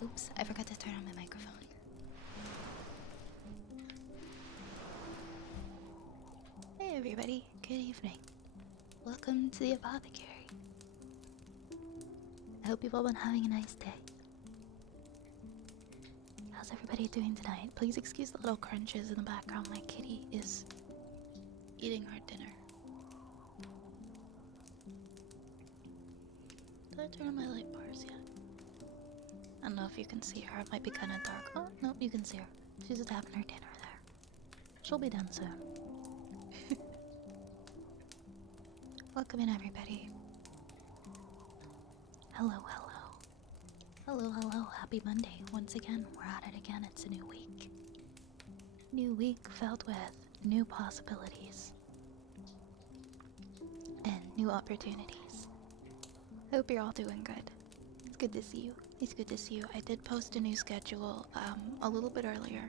Oops, I forgot to turn on my microphone. Hey everybody, good evening. Welcome to the apothecary. I hope you've all been having a nice day. How's everybody doing tonight? Please excuse the little crunches in the background. My kitty is eating her dinner. Did I turn on my light bars yet? I don't know if you can see her. It might be kind of dark. Oh, no, you can see her. She's just having her dinner there. She'll be done soon. Welcome in, everybody. Hello, hello. Hello, hello. Happy Monday. Once again, we're at it again. It's a new week. New week filled with new possibilities and new opportunities. Hope you're all doing good. It's good to see you. It's good to see you. I did post a new schedule a little bit earlier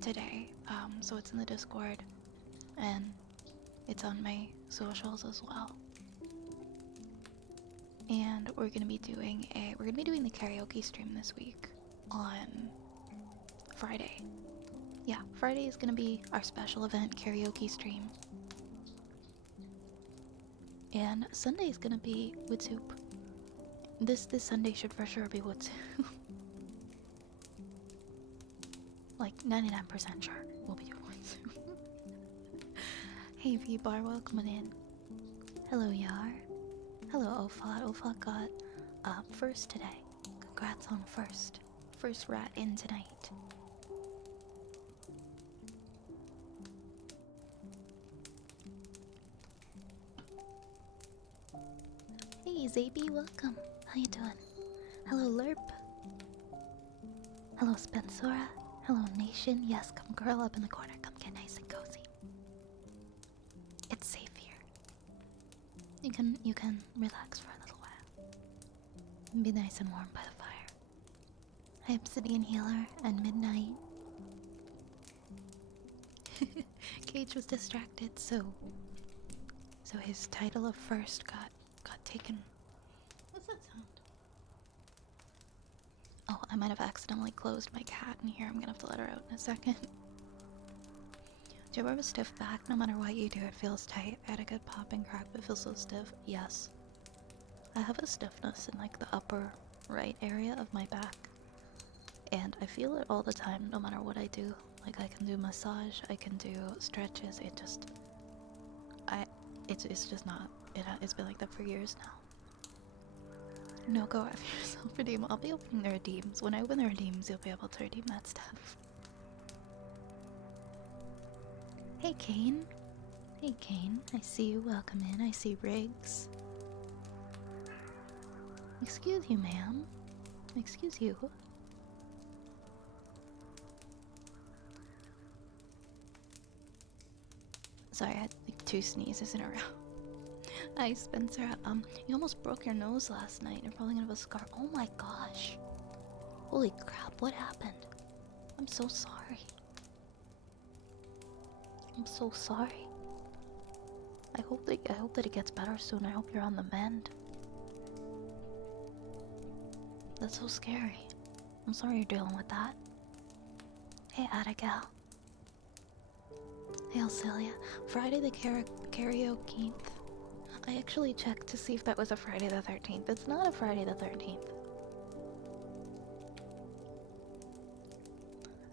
today, so it's in the Discord and it's on my socials as well. And we're gonna be doing the karaoke stream this week on Friday. Yeah, Friday is gonna be our special event karaoke stream. And Sunday is gonna be wood soup. This Sunday should for sure be wood soup. Like 99% sure we'll be doing wood soup. Hey V-Bar, welcome in. Hello Yar. Hello Ofat. Ofat got first today. Congrats on first. First rat in tonight. Hey Zaby, welcome. How you doing? Hello Lerp. Hello Spensora. Hello Nation. Yes, come curl up in the corner. Come get nice and cozy. It's safe here. You can relax for a little while. And be nice and warm by the fire. Hi Obsidian Healer and Midnight. Cage was distracted, so his title of first got taken. What's that sound? Oh, I might have accidentally closed my cat in here. I'm gonna have to let her out in a second. Do you ever have a stiff back? No matter what you do, it feels tight. I had a good pop and crack, but it feels so stiff. Yes. I have a stiffness in like the upper right area of my back. And I feel it all the time, no matter what I do. Like I can do massage, I can do stretches, it's just not, it's been like that for years now. No, go after yourself, redeem. I'll be opening the redeems. When I open the redeems, you'll be able to redeem that stuff. Hey, Kane. Hey, Kane. I see you. Welcome in. I see Riggs. Excuse you, ma'am. Excuse you. Sorry, I had like 2 sneezes in a row. Hi, Spencer. You almost broke your nose last night. You're probably gonna have a scar. Oh my gosh. Holy crap, what happened? I'm so sorry. I'm so sorry. I hope that it gets better soon. I hope you're on the mend. That's so scary. I'm sorry you're dealing with that. Hey, Abigail. Hey, Celia. Friday the karaoke. I actually checked to see if that was a Friday the 13th. It's not a Friday the 13th.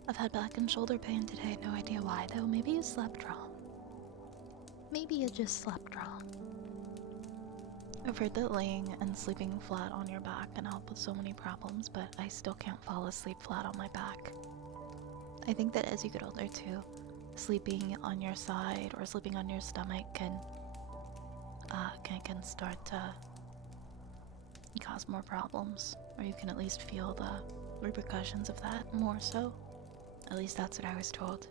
I've had back and shoulder pain today. No idea why, though. Maybe you slept wrong. Maybe you just slept wrong. I've heard that laying and sleeping flat on your back can help with so many problems, but I still can't fall asleep flat on my back. I think that as you get older, too, sleeping on your side or sleeping on your stomach can start to cause more problems, or you can at least feel the repercussions of that more so. At least that's what I was told.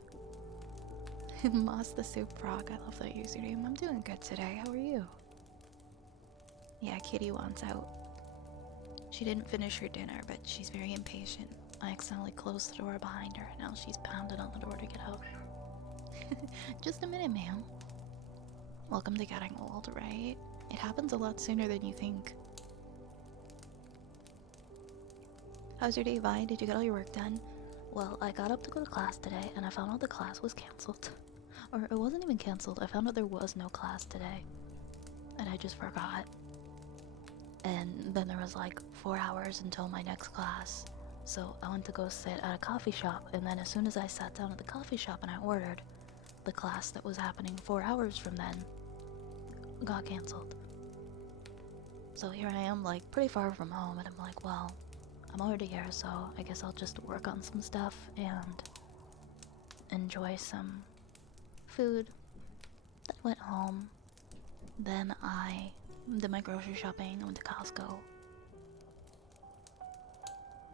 Moss the Soup Frog, I love that username. I'm doing good today. How are you? Yeah, Kitty wants out. She didn't finish her dinner, but she's very impatient. I accidentally closed the door behind her, and now she's pounding on the door to get out. Just a minute, ma'am. Welcome to getting old, right? It happens a lot sooner than you think. How's your day, Vi? Did you get all your work done? Well, I got up to go to class today, and I found out the class was cancelled. Or it wasn't even cancelled. I found out there was no class today. And I just forgot. And then there was like 4 hours until my next class. So I went to go sit at a coffee shop, and then as soon as I sat down at the coffee shop and I ordered, the class that was happening 4 hours from then got cancelled. So here I am, like, pretty far from home, and I'm like, well, I'm already here, so I guess I'll just work on some stuff and enjoy some food. Then went home. Then I did my grocery shopping. I went to Costco.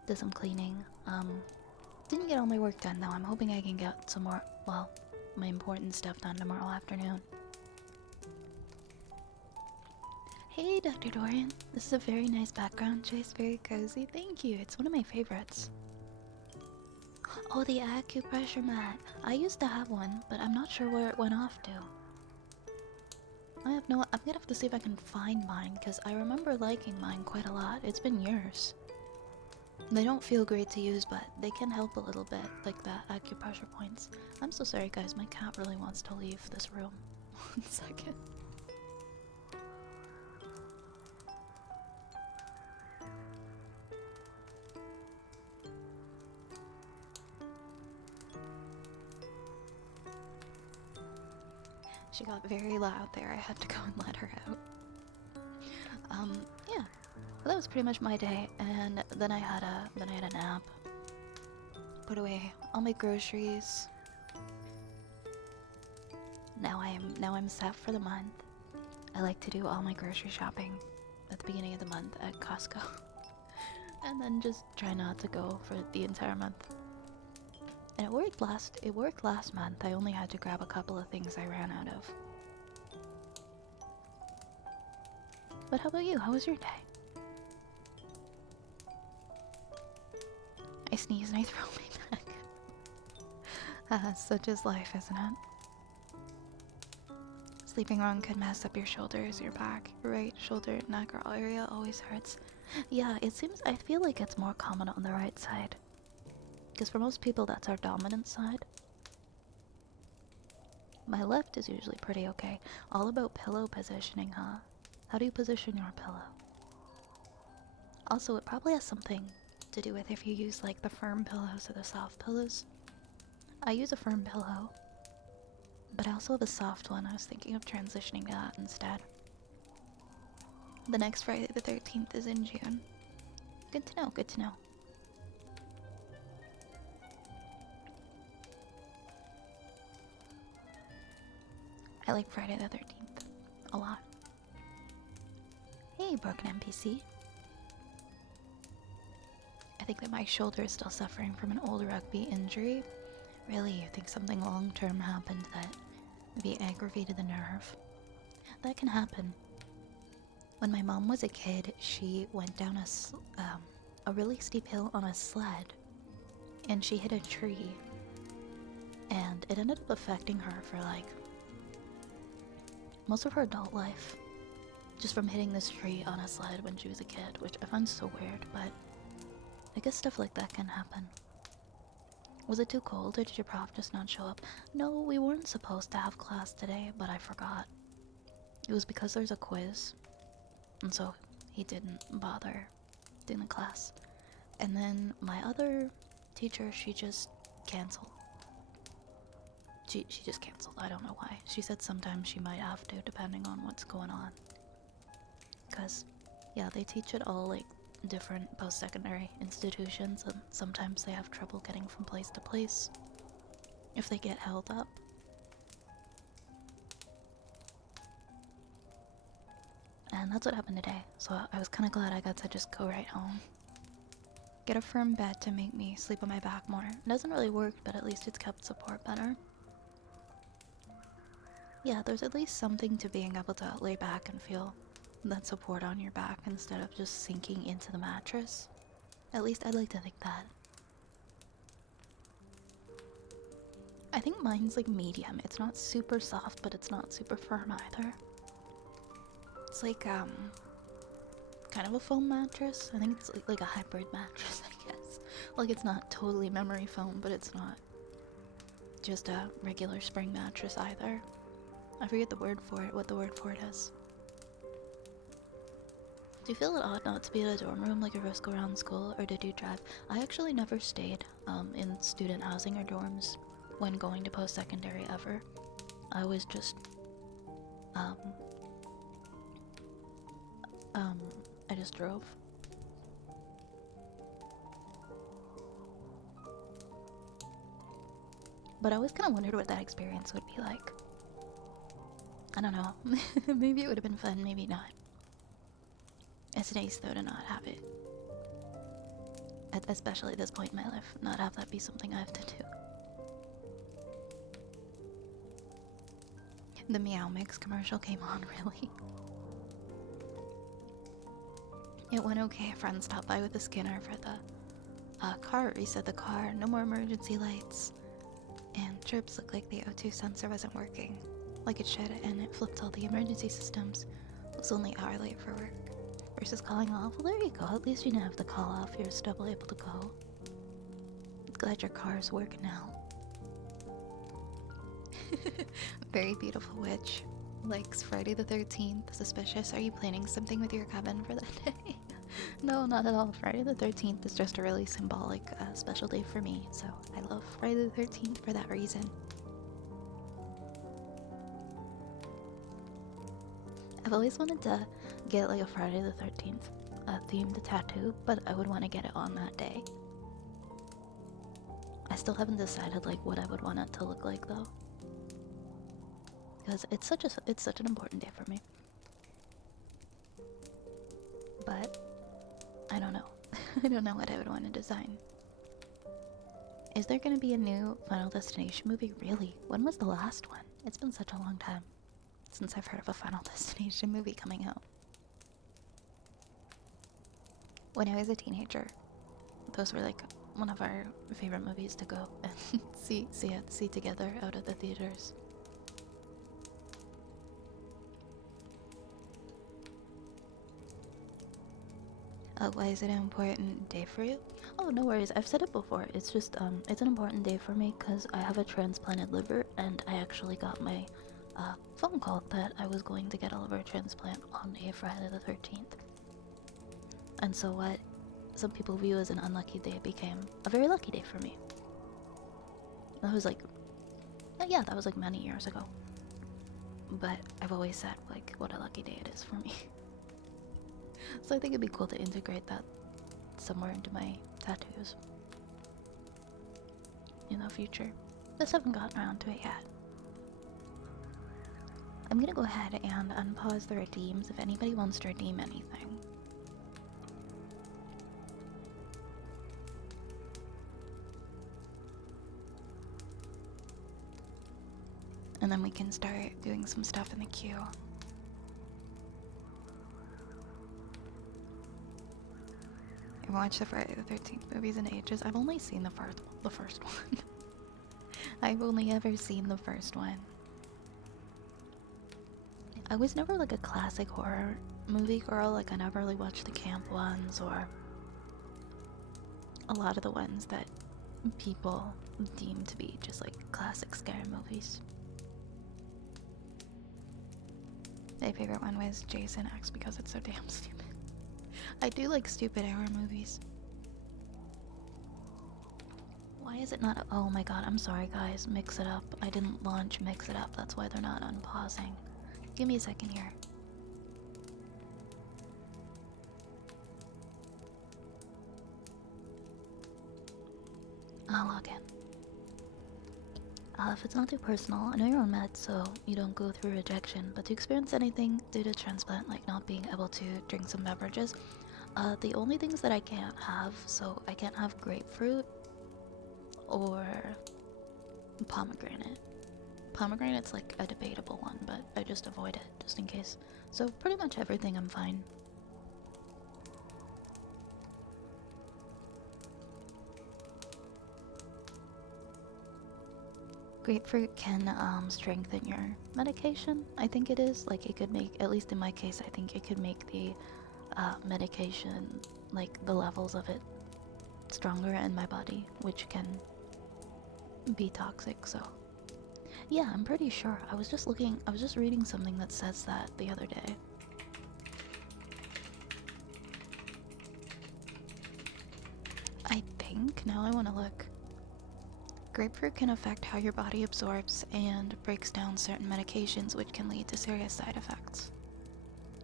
Did some cleaning. Didn't get all my work done though. I'm hoping I can get some more, well, my important stuff done tomorrow afternoon. Hey, Dr. Dorian. This is a very nice background choice, very cozy. Thank you. It's one of my favorites. Oh, the acupressure mat. I used to have one, but I'm not sure where it went off to. I'm gonna have to see if I can find mine, because I remember liking mine quite a lot. It's been years. They don't feel great to use, but they can help a little bit, like the acupressure points. I'm so sorry, guys. My cat really wants to leave this room. 1 second. She got very loud there. I had to go and let her out. Yeah. Well, that was pretty much my day, and then I had a nap. Put away all my groceries. Now I'm set for the month. I like to do all my grocery shopping at the beginning of the month at Costco. And then just try not to go for the entire month. And it worked last month. I only had to grab a couple of things I ran out of. But how about you? How was your day? I sneeze and I throw my back. Such is life, isn't it? Sleeping wrong could mess up your shoulders, your back, your right shoulder, neck, or area always hurts. Yeah, I feel like it's more common on the right side. Because for most people, that's our dominant side. My left is usually pretty okay. All about pillow positioning, huh? How do you position your pillow? Also, it probably has something to do with if you use like the firm pillows or the soft pillows. I use a firm pillow, but I also have a soft one. I was thinking of transitioning to that instead. The next Friday the 13th is in June. Good to know, good to know. I like Friday the 13th a lot. Hey, broken NPC. I think that my shoulder is still suffering from an old rugby injury. Really, you think something long-term happened that maybe aggravated the nerve? That can happen. When my mom was a kid, she went down a really steep hill on a sled, and she hit a tree, and it ended up affecting her for like most of her adult life, just from hitting this tree on a sled when she was a kid, which I find so weird, but I guess stuff like that can happen. Was it too cold, or did your prof just not show up? No, we weren't supposed to have class today, but I forgot. It was because there's a quiz, and so he didn't bother doing the class. And then my other teacher, she just canceled. She just canceled. I don't know why. She said sometimes she might have to, depending on what's going on. Because, yeah, they teach at all, like, different post-secondary institutions, and sometimes they have trouble getting from place to place if they get held up. And that's what happened today, so I was kind of glad I got to just go right home. Get a firm bed to make me sleep on my back more. It doesn't really work, but at least it's kept support better. Yeah, there's at least something to being able to lay back and feel that support on your back instead of just sinking into the mattress. At least I'd like to think that. I think mine's like medium. It's not super soft, but it's not super firm either. It's like, kind of a foam mattress. I think it's like a hybrid mattress, I guess. Like it's not totally memory foam, but it's not just a regular spring mattress either. I forget the word for it, what the word for it is. Do you feel it odd not to be in a dorm room like a risk around school, or did you drive? I actually never stayed in student housing or dorms when going to post-secondary ever. I was just I just drove. But I always kind of wondered what that experience would be like. I don't know. Maybe it would have been fun, maybe not. It's nice though to not have it. Especially at this point in my life, not have that be something I have to do. The Meow Mix commercial came on, really. It went okay. A friend stopped by with a scanner for the car, reset the car, no more emergency lights. And trips looked like the O2 sensor wasn't working like it should, and it flipped all the emergency systems. It was only an hour late for work. Versus calling off. Well, there you go. At least you didn't have to call off. You're still able to go. Glad your car's working now. Very beautiful witch. Likes Friday the 13th. Suspicious. Are you planning something with your cabin for that day? No, not at all. Friday the 13th is just a really symbolic, special day for me. So I love Friday the 13th for that reason. I've always wanted to get like a Friday the 13th themed tattoo, but I would want to get it on that day. I still haven't decided like what I would want it to look like though, because it's such an important day for me. But I don't know. I don't know what I would want to design. Is there going to be a new Final Destination movie? Really? When was the last one? It's been such a long time since I've heard of a Final Destination movie coming out. When I was a teenager, those were like one of our favorite movies to go and see together out of the theaters. Why is it an important day for you? Oh, no worries. I've said it before. It's just, it's an important day for me because I have a transplanted liver, and I actually got my phone call that I was going to get a liver transplant on a Friday the 13th. And so what some people view as an unlucky day became a very lucky day for me. That was like, yeah, that was like many years ago. But I've always said, like, what a lucky day it is for me. So I think it'd be cool to integrate that somewhere into my tattoos in the future. Just haven't gotten around to it yet. I'm gonna go ahead and unpause the redeems if anybody wants to redeem anything. And then we can start doing some stuff in the queue. I watched the Friday the 13th movies in ages. I've only seen the first one. I've only ever seen the first one. I was never like a classic horror movie girl. Like I never really watched the camp ones or a lot of the ones that people deem to be just like classic scary movies. My favorite one was Jason X because it's so damn stupid. I do like stupid horror movies. Why is it not? Oh my god, I'm sorry guys. Mix It Up. I didn't launch Mix It Up. That's why they're not unpausing. Give me a second here. I'll log in. If it's not too personal, I know you're on meds, so you don't go through rejection, but do you experience anything due to transplant, like not being able to drink some beverages? The only things that I can't have, so I can't have grapefruit or pomegranate. Pomegranate's like a debatable one, but I just avoid it just in case. So pretty much everything I'm fine. Grapefruit can strengthen your medication. I think it is. Like it could make, at least in my case, I think it could make the medication, like the levels of it, stronger in my body, which can be toxic. So yeah, I'm pretty sure. I was just reading something that says that the other day. I think, now I want to look. Grapefruit can affect how your body absorbs and breaks down certain medications, which can lead to serious side effects.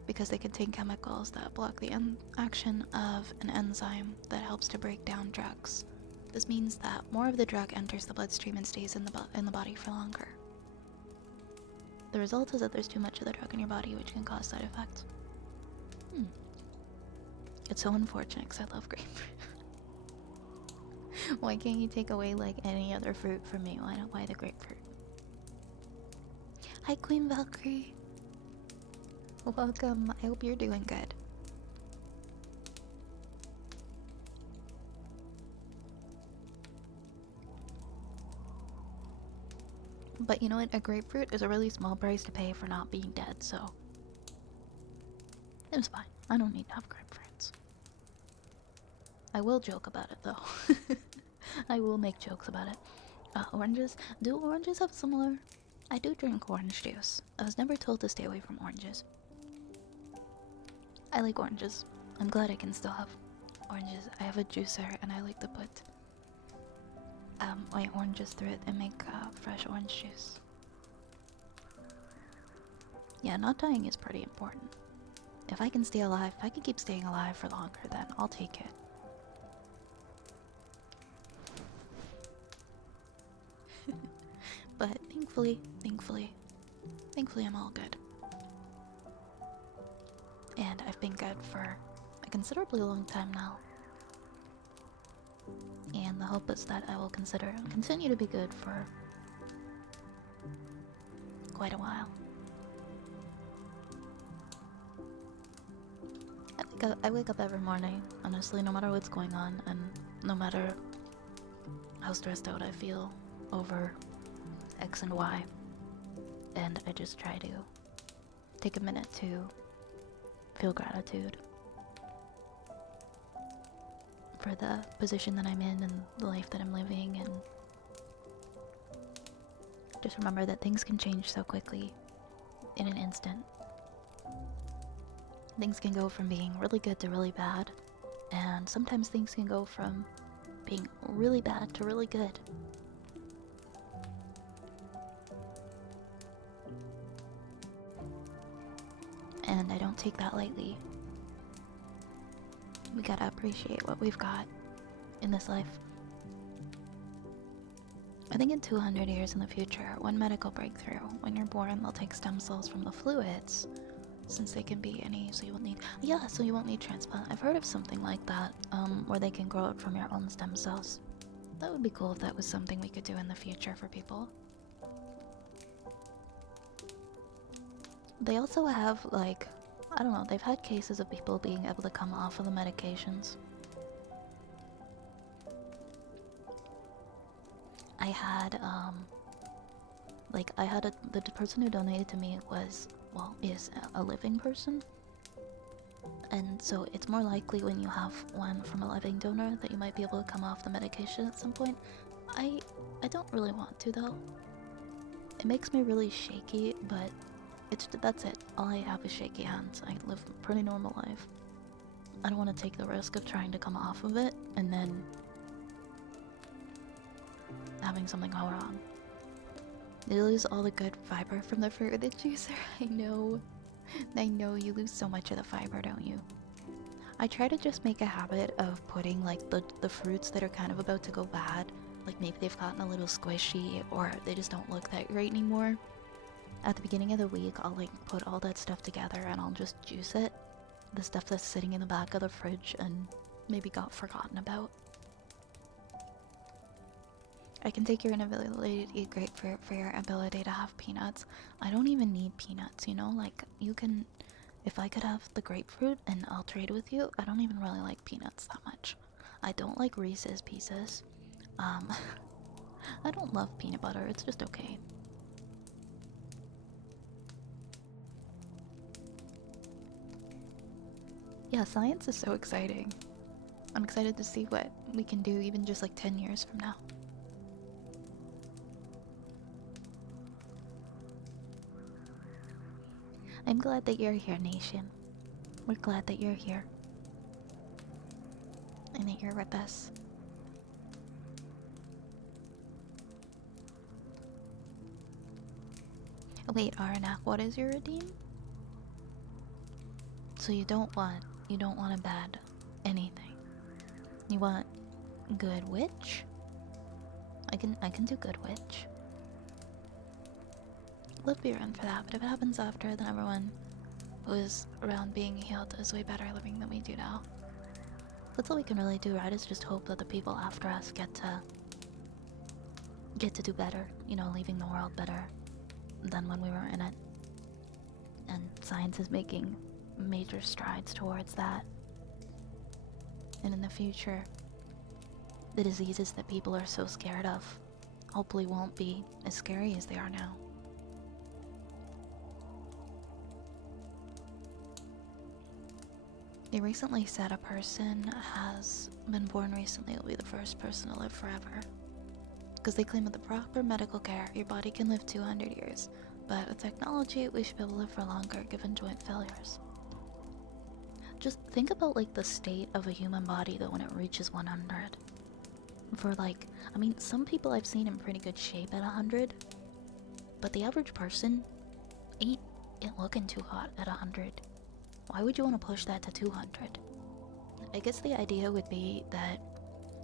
Because they contain chemicals that block the action of an enzyme that helps to break down drugs. This means that more of the drug enters the bloodstream and stays in the body for longer. The result is that there's too much of the drug in your body, which can cause side effects. It's so unfortunate because I love grapefruit. Why can't you take away like any other fruit from me? Why the grapefruit? Hi Queen Valkyrie. Welcome. I hope you're doing good. But you know what? A grapefruit is a really small price to pay for not being dead, so it was fine. I don't need to have grapefruits. I will joke about it though. I will make jokes about it. Oranges? Do oranges have similar? I do drink orange juice. I was never told to stay away from oranges. I like oranges. I'm glad I can still have oranges. I have a juicer and I like to put white oranges through it and make fresh orange juice. Yeah, not dying is pretty important. If I can stay alive, if I can keep staying alive for longer, then I'll take it. But thankfully I'm all good. And I've been good for a considerably long time now. And the hope is that I will continue to be good for quite a while. I wake up every morning, honestly, no matter what's going on, and no matter how stressed out I feel over X and Y. And I just try to take a minute to feel gratitude for the position that I'm in and the life that I'm living, and just remember that things can change so quickly in an instant. Things can go from being really good to really bad, and sometimes things can go from being really bad to really good. And I don't take that lightly. We gotta appreciate what we've got in this life. I think in 200 years in the future, one medical breakthrough, when you're born, they'll take stem cells from the fluids, since they can be any, so you won't need transplant. I've heard of something like that, where they can grow it from your own stem cells. That would be cool if that was something we could do in the future for people. They also have, like, I don't know, they've had cases of people being able to come off of the medications. I had, the person who donated to me is a living person. And so it's more likely when you have one from a living donor that you might be able to come off the medication at some point. I don't really want to though. It makes me really shaky, but that's it. All I have is shaky hands. I live a pretty normal life. I don't want to take the risk of trying to come off of it and then having something go wrong. You lose all the good fiber from the fruit of the juicer. I know you lose so much of the fiber, don't you? I try to just make a habit of putting like the fruits that are kind of about to go bad, like maybe they've gotten a little squishy or they just don't look that great anymore. At the beginning of the week, I'll like put all that stuff together and I'll just juice it. The stuff that's sitting in the back of the fridge and maybe got forgotten about. I can take your inability to eat grapefruit for your ability to have peanuts. I don't even need peanuts, you know? Like, you can... If I could have the grapefruit and I'll trade with you, I don't even really like peanuts that much. I don't like Reese's Pieces. I don't love peanut butter, it's just okay. Yeah, science is so exciting. I'm excited to see what we can do even just like 10 years from now. I'm glad that you're here, Nation. We're glad that you're here. And that you're with us. Wait, Aranak, what is your redeem? So you don't want a bad anything. You want good witch? I can do good witch. Let's be around for that, but if it happens after, then everyone who is around being healed is way better living than we do now. That's all we can really do, right? Is just hope that the people after us get to do better, you know, leaving the world better than when we were in it. And science is making major strides towards that. And in the future, the diseases that people are so scared of hopefully won't be as scary as they are now. They recently said a person has been born recently will be the first person to live forever. Because they claim with the proper medical care, your body can live 200 years. But with technology, we should be able to live for longer given joint failures. Just think about like the state of a human body though when it reaches 100. For like, I mean, some people I've seen in pretty good shape at 100. But the average person ain't looking too hot at 100. Why would you want to push that to 200? I guess the idea would be that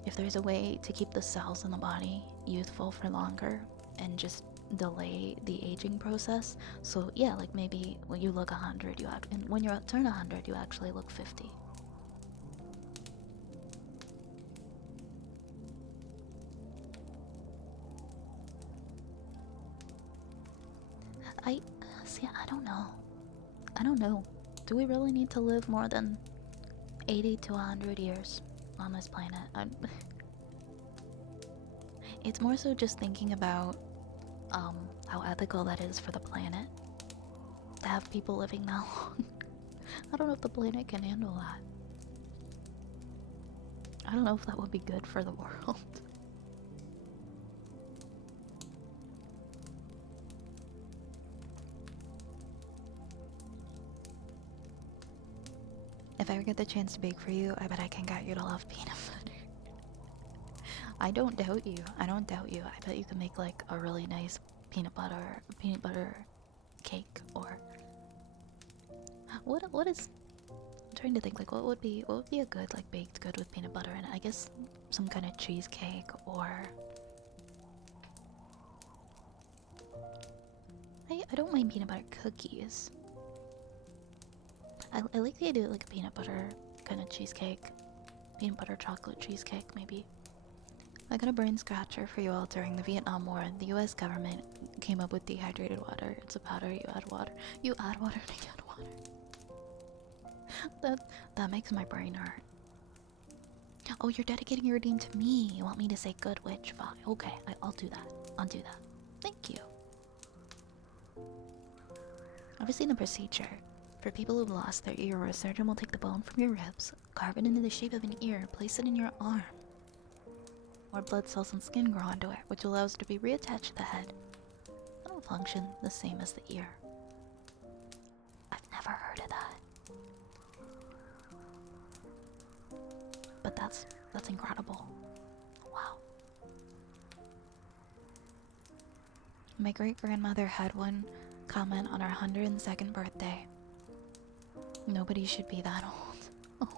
if there's a way to keep the cells in the body youthful for longer and just delay the aging process, so yeah, like maybe when you look 100, and when you turn 100, you actually look 50. I don't know. I don't know. Do we really need to live more than 80 to 100 years on this planet? It's more so just thinking about how ethical that is for the planet to have people living that long. I don't know if the planet can handle that. I don't know if that would be good for the world. If I ever get the chance to bake for you, I bet I can get you to love peanut butter. I don't doubt you. I don't doubt you. I bet you can make like a really nice peanut butter cake. Or what is, I'm trying to think like what would be a good like baked good with peanut butter in it. I guess some kind of cheesecake, or I don't mind peanut butter cookies. I like the idea of like a peanut butter kind of cheesecake. Peanut butter chocolate cheesecake, maybe. I got a brain scratcher for you all. During the Vietnam War, the US government came up with dehydrated water. It's a powder, you add water. You add water to get water. That makes my brain hurt. Oh, you're dedicating your redeem to me. You want me to say good witch? Fine. Okay, I'll do that. I'll do that. Thank you. I've seen the procedure. For people who've lost their ear, a surgeon will take the bone from your ribs, carve it into the shape of an ear, place it in your arm. More blood cells and skin grow onto it, which allows it to be reattached to the head. It'll function the same as the ear. I've never heard of that. But that's incredible. Wow. My great-grandmother had one comment on her 102nd birthday. Nobody should be that old. Oh.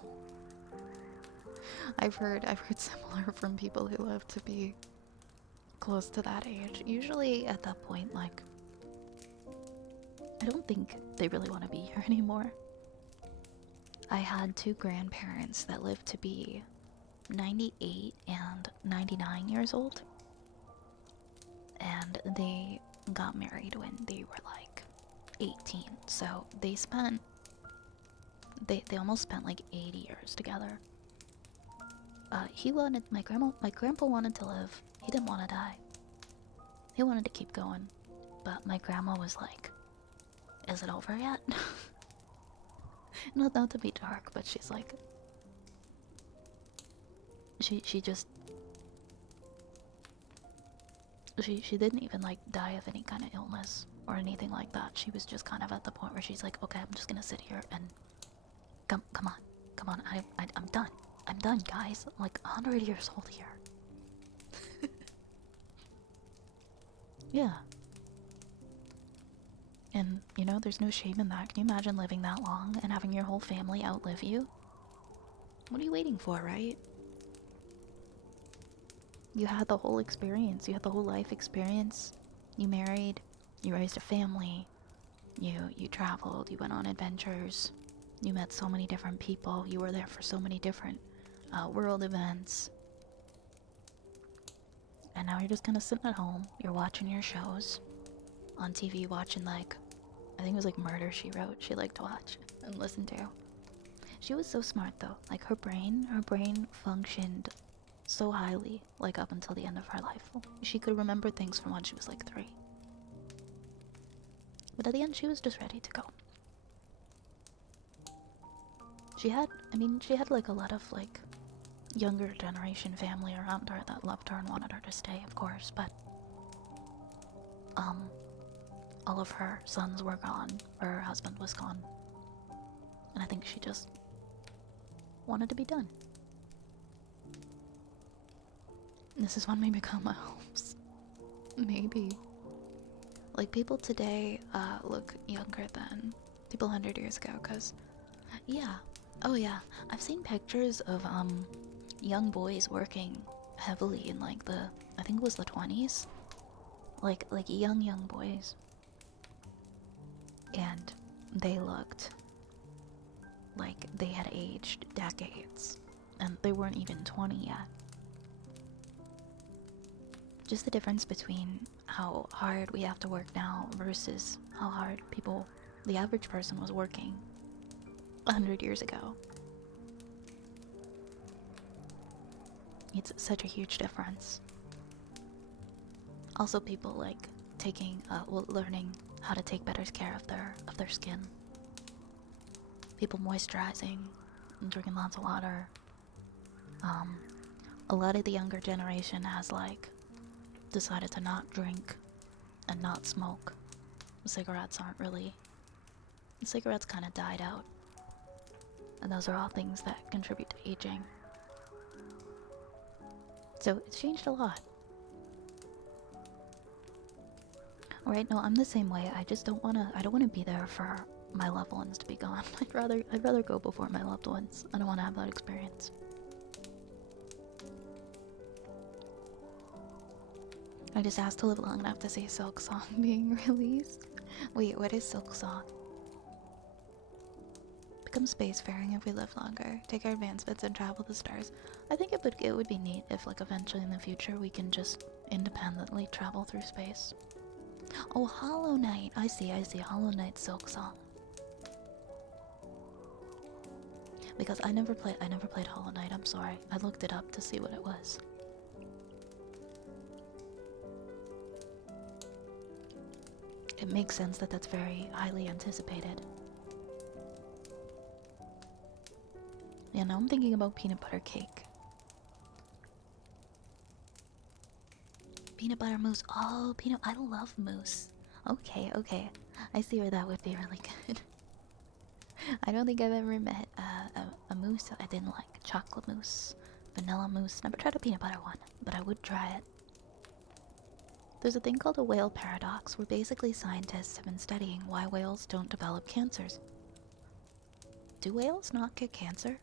I've heard similar from people who live to be close to that age. Usually at that point, like, I don't think they really want to be here anymore. I had two grandparents that lived to be 98 and 99 years old. And they got married when they were like 18. So they almost spent like 80 years together. My grandpa wanted to live. He didn't want to die. He wanted to keep going. But my grandma was like, is it over yet? not to be dark, but she's like, she just she didn't even like die of any kind of illness or anything like that. She was just kind of at the point where she's like, okay, I'm just gonna sit here and come on, I'm done. I'm done, guys. I'm like 100 years old here. Yeah. And, you know, there's no shame in that. Can you imagine living that long and having your whole family outlive you? What are you waiting for, right? You had the whole experience. You had the whole life experience. You married. You raised a family. You traveled. You went on adventures. You met so many different people. You were there for so many different world events. And now you're just kind of sitting at home. You're watching your shows on TV, watching like, I think it was like Murder, She Wrote. She liked to watch and listen to. She was so smart though. Like her brain functioned so highly, like up until the end of her life. She could remember things from when she was like 3. But at the end, she was just ready to go. She had like a lot of like younger generation family around her that loved her and wanted her to stay, of course, but all of her sons were gone, her husband was gone, and I think she just wanted to be done. This is when we become elves. Maybe. Like, people today look younger than people 100 years ago, because, yeah. Oh yeah, I've seen pictures of young boys working heavily in like I think it was the 20s. Like young boys. And they looked like they had aged decades. And they weren't even 20 yet. Just the difference between how hard we have to work now versus how hard the average person was working 100 years ago. It's such a huge difference. Also, people like learning how to take better care of their skin. People moisturizing and drinking lots of water. A lot of the younger generation has like decided to not drink and not smoke. Cigarettes kind of died out. And those are all things that contribute to aging. So it's changed a lot. Right, no, I'm the same way. I don't wanna be there for my loved ones to be gone. I'd rather go before my loved ones. I don't wanna have that experience. I just asked to live long enough to see Silk Song being released. Wait, what is Silk Song? Become spacefaring if we live longer. Take our advancements and travel the stars. I think it would be neat if like eventually in the future we can just independently travel through space. Oh, Hollow Knight. I see. Hollow Knight Silk Song. Because I never played Hollow Knight, I'm sorry. I looked it up to see what it was. It makes sense that that's very highly anticipated. Yeah, now I'm thinking about peanut butter cake. Peanut butter mousse. Oh, I love mousse. Okay. I see where that would be really good. I don't think I've ever met a mousse that I didn't like. Chocolate mousse, vanilla mousse. Never tried a peanut butter one, but I would try it. There's a thing called a whale paradox, where basically scientists have been studying why whales don't develop cancers. Do whales not get cancer?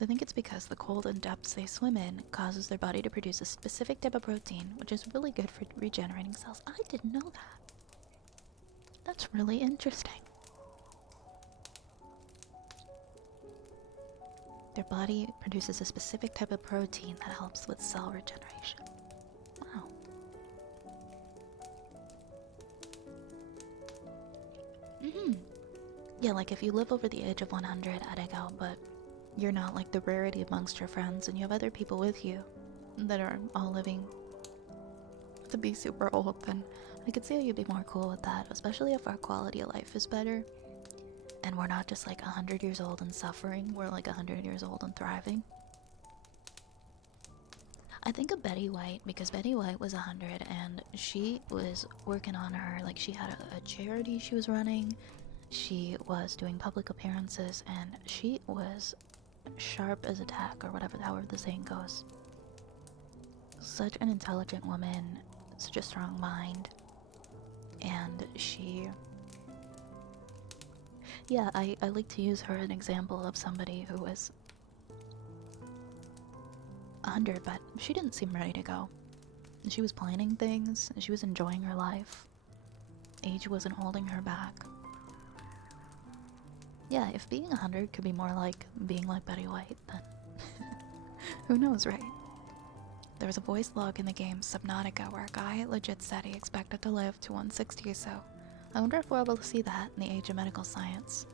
They think it's because the cold and depths they swim in causes their body to produce a specific type of protein, which is really good for regenerating cells. I didn't know that. That's really interesting. Their body produces a specific type of protein that helps with cell regeneration. Wow. Yeah, like if you live over the age of 100, I'd go, but you're not like the rarity amongst your friends and you have other people with you that are all living to be super old, then I could see how you'd be more cool with that, especially if our quality of life is better. And we're not just like 100 years old and suffering, we're like 100 years old and thriving. I think of Betty White because Betty White was 100 and she was working on her, like she had a charity she was running, she was doing public appearances, and she was sharp as a tack, or whatever, however the saying goes. Such an intelligent woman, such a strong mind, and she... Yeah, I like to use her as an example of somebody who was 100, but she didn't seem ready to go. She was planning things, she was enjoying her life. Age wasn't holding her back. Yeah, if being 100 could be more like being like Betty White, then who knows, right? There was a voice log in the game Subnautica where a guy legit said he expected to live to 160, so I wonder if we're able to see that in the age of medical science.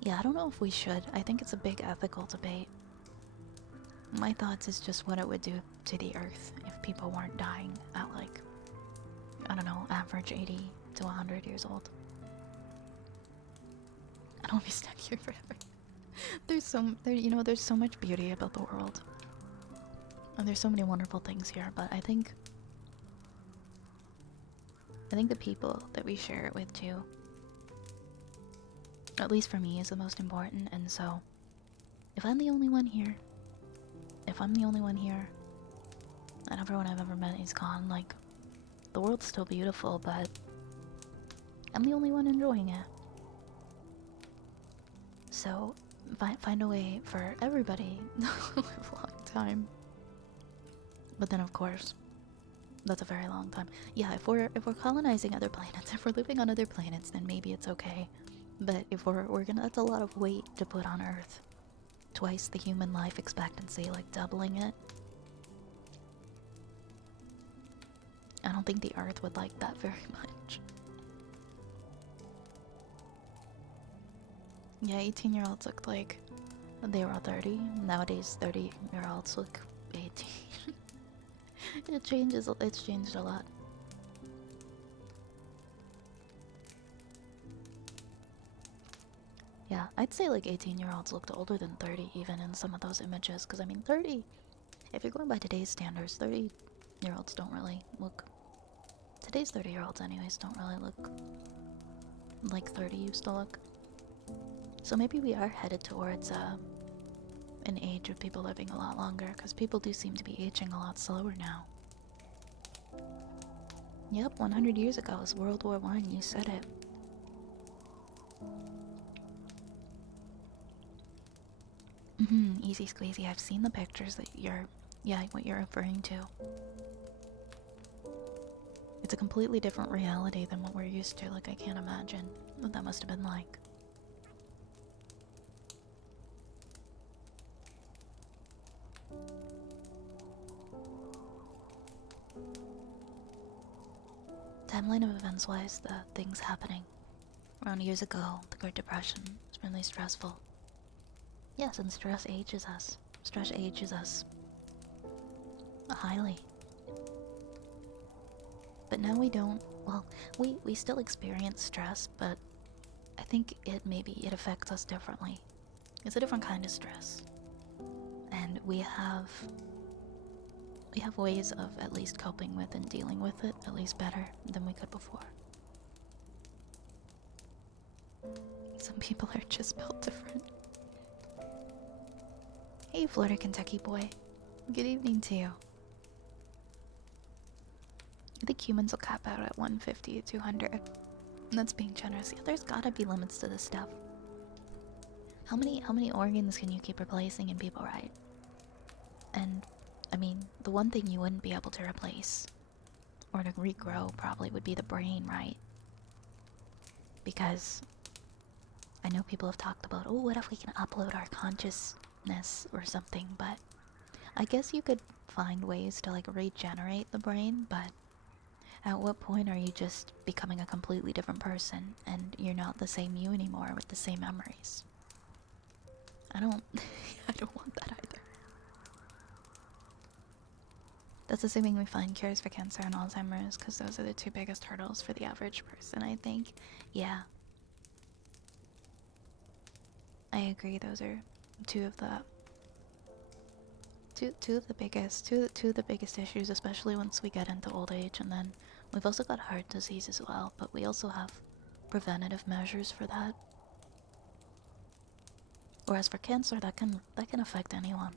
Yeah, I don't know if we should. I think it's a big ethical debate. My thoughts is just what it would do to the Earth if people weren't dying at, like, I don't know, average 80 to 100 years old. I don't want to be stuck here forever. There's so much beauty about the world. And there's so many wonderful things here, but I think the people that we share it with too, at least for me, is the most important. And so if I'm the only one here, and everyone I've ever met is gone, like, the world's still beautiful, but I'm the only one enjoying it. So find a way for everybody to live a long time. But then, of course, that's a very long time. Yeah, if we're colonizing other planets, if we're living on other planets, then maybe it's okay. But if we're gonna, that's a lot of weight to put on Earth. Twice the human life expectancy, like doubling it. I don't think the Earth would like that very much. Yeah, 18-year-olds looked like they were 30. Nowadays, 30-year-olds look 18. It's changed a lot. Yeah, I'd say like 18-year-olds looked older than 30 even in some of those images, because I mean 30, if you're going by today's standards, 30-year-olds don't really look, today's 30-year-olds anyways don't really look like 30 used to look. So maybe we are headed towards an age of people living a lot longer, because people do seem to be aging a lot slower now. Yep, 100 years ago was World War I, you said it. Easy squeezy, I've seen the pictures that what you're referring to. It's a completely different reality than what we're used to, like I can't imagine what that must have been like. Timeline of events wise, the things happening around years ago, the Great Depression was really stressful. Yes, and stress ages us. Stress ages us highly. But now we don't, well, we still experience stress, but I think it affects us differently. It's a different kind of stress. And we have ways of at least coping with and dealing with it, at least better than we could before. Some people are just built different. Hey, Florida, Kentucky boy. Good evening to you. I think humans will cap out at 150 to 200. And that's being generous. Yeah, there's gotta be limits to this stuff. How many organs can you keep replacing in people, right? And, I mean, the one thing you wouldn't be able to replace, or to regrow, probably would be the brain, right? Because I know people have talked about, oh, what if we can upload our consciousness or something, but I guess you could find ways to, like, regenerate the brain, but at what point are you just becoming a completely different person and you're not the same you anymore with the same memories? I don't want that either. That's assuming we find cures for cancer and Alzheimer's, because those are the two biggest hurdles for the average person, I think. Yeah. I agree. Those are two of the two of the biggest issues, especially once we get into old age. And then we've also got heart disease as well, but we also have preventative measures for that. Whereas for cancer, that can affect anyone.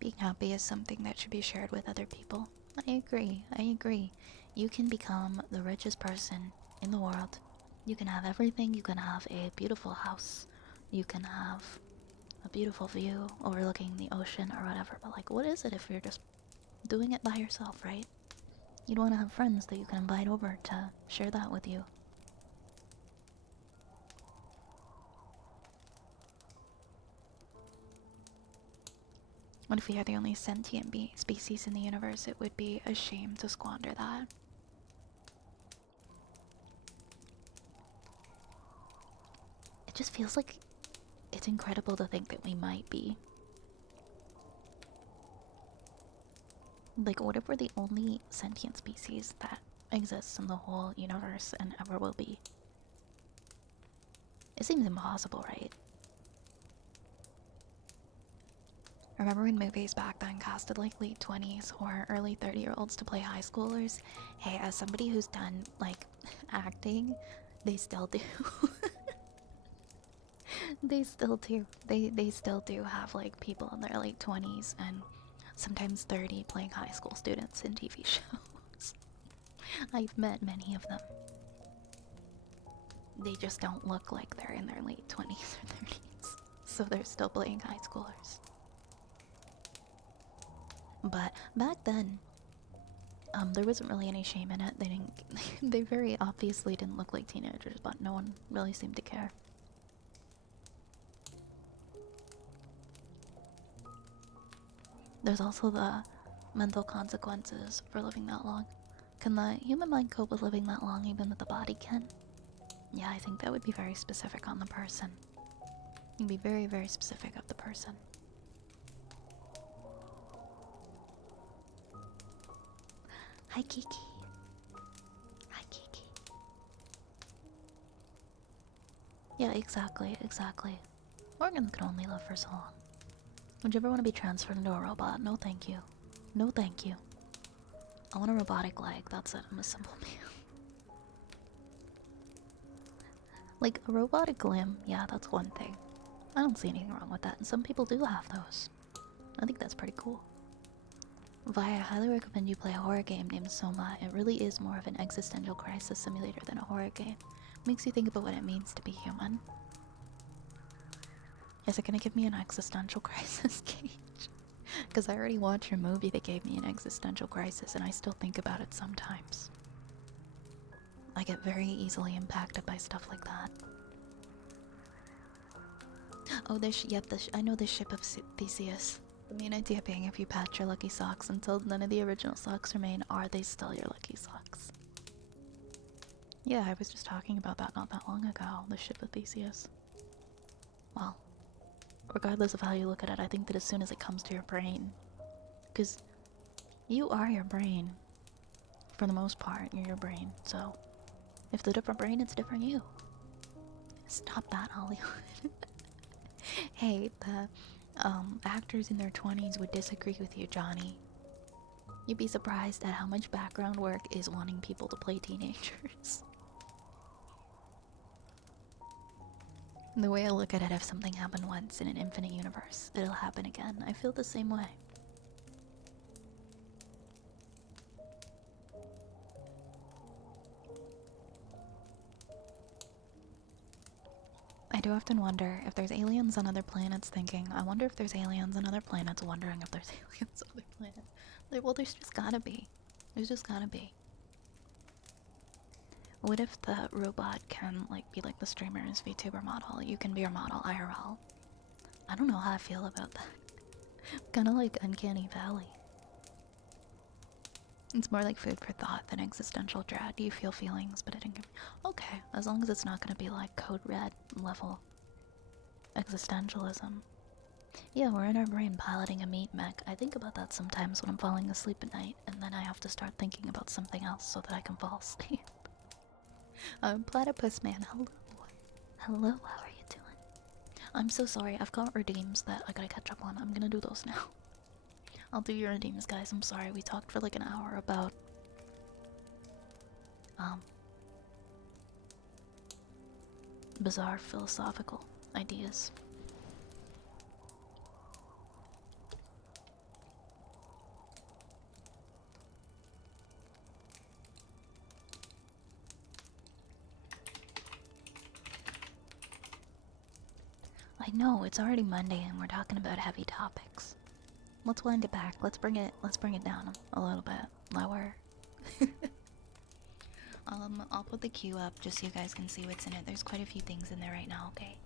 Being happy is something that should be shared with other people. I agree. I agree. You can become the richest person in the world. You can have everything. You can have a beautiful house. You can have a beautiful view overlooking the ocean or whatever. But, like, what is it if you're just doing it by yourself, right? You'd want to have friends that you can invite over to share that with you. What if we are the only sentient species in the universe? It would be a shame to squander that. It just feels like it's incredible to think that we might be. Like, what if we're the only sentient species that exists in the whole universe and ever will be? It seems impossible, right? Remember when movies back then casted like late 20s or early 30-year-olds to play high schoolers? Hey, as somebody who's done like acting, they still do. They still do. They still do have like people in their late 20s and sometimes 30 playing high school students in TV shows. I've met many of them. They just don't look like they're in their late 20s or 30s. So they're still playing high schoolers. But back then, there wasn't really any shame in it. They didn't. They very obviously didn't look like teenagers, but no one really seemed to care. There's also the mental consequences for living that long. Can the human mind cope with living that long even if the body can? Yeah, I think that would be very specific on the person. You'd be very, very specific of the person. Hi, Kiki. Hi, Kiki. Yeah, exactly, exactly. Organs can only live for so long. Would you ever want to be transferred into a robot? No, thank you. No, thank you. I want a robotic leg. That's it. I'm a simple man. Like, a robotic limb, yeah, that's one thing. I don't see anything wrong with that, and some people do have those. I think that's pretty cool. Vi, I highly recommend you play a horror game named Soma. It really is more of an existential crisis simulator than a horror game. Makes you think about what it means to be human. Is it gonna give me an existential crisis, Cage? Because I already watched a movie that gave me an existential crisis, and I still think about it sometimes. I get very easily impacted by stuff like that. Oh, I know the ship of Theseus. The main idea being if you patch your lucky socks until none of the original socks remain, are they still your lucky socks? Yeah, I was just talking about that not that long ago, the ship of Theseus. Well, regardless of how you look at it, I think that as soon as it comes to your brain, because you are your brain, for the most part, you're your brain, so if it's a different brain, it's a different you. Stop that, Hollywood. Hey, the actors in their 20s would disagree with you, Johnny. You'd be surprised at how much background work is wanting people to play teenagers. The way I look at it, if something happened once in an infinite universe, it'll happen again. I feel the same way. I do often wonder if there's aliens on other planets thinking, I wonder if there's aliens on other planets wondering if there's aliens on other planets. Like, well, there's just gotta be. There's just gotta be. What if the robot can, like, be like the streamer's VTuber model? You can be your model IRL. I don't know how I feel about that. Kinda like Uncanny Valley. It's more like food for thought than existential dread. You feel feelings, but it didn't give. Okay, as long as it's not gonna be like Code Red level existentialism. Yeah, we're in our brain piloting a meat mech. I think about that sometimes when I'm falling asleep at night, and then I have to start thinking about something else so that I can fall asleep. Platypus man, hello. Hello, how are you doing? I'm so sorry, I've got redeems that I gotta catch up on. I'm gonna do those now. I'll do your redeems, guys. I'm sorry, we talked for like an hour about um bizarre philosophical ideas. I know, it's already Monday and we're talking about heavy topics. Let's wind it back. Let's bring it down a little bit lower. I'll put the queue up just so you guys can see what's in it. There's quite a few things in there right now, okay?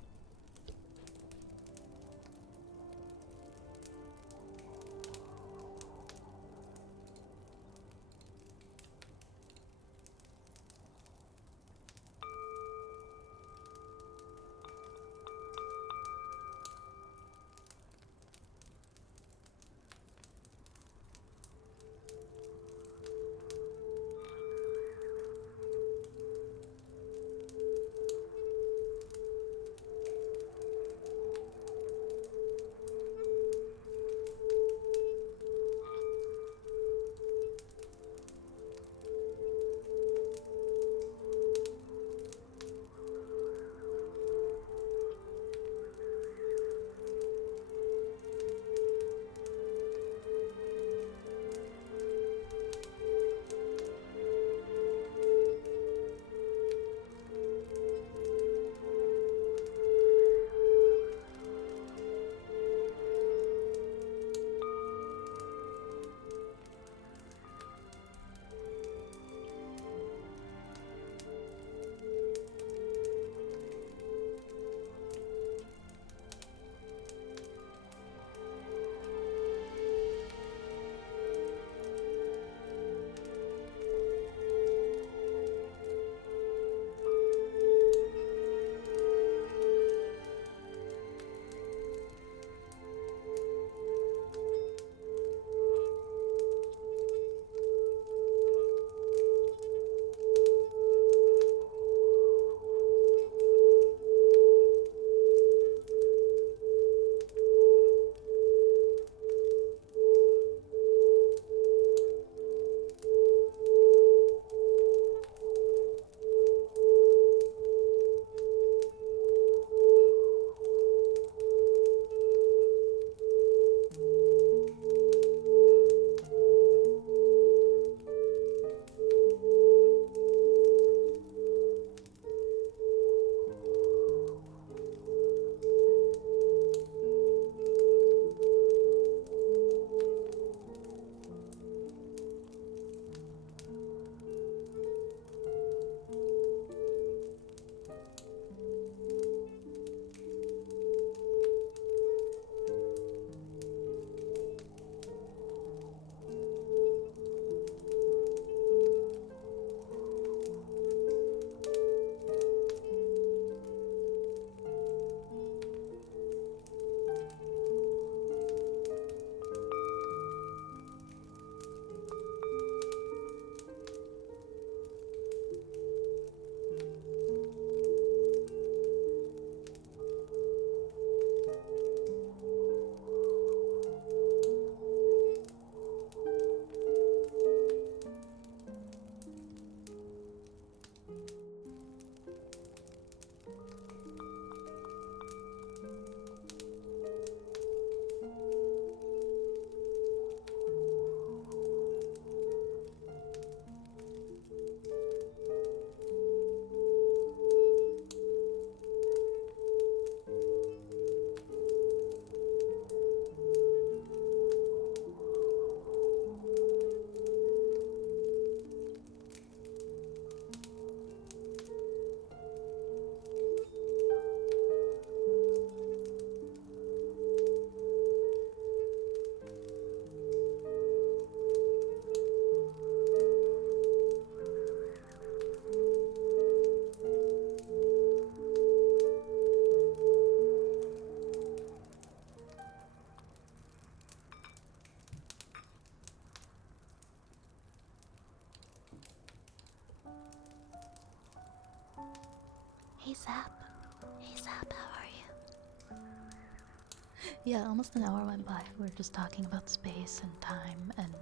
Yeah, almost an hour went by. We were just talking about space and time and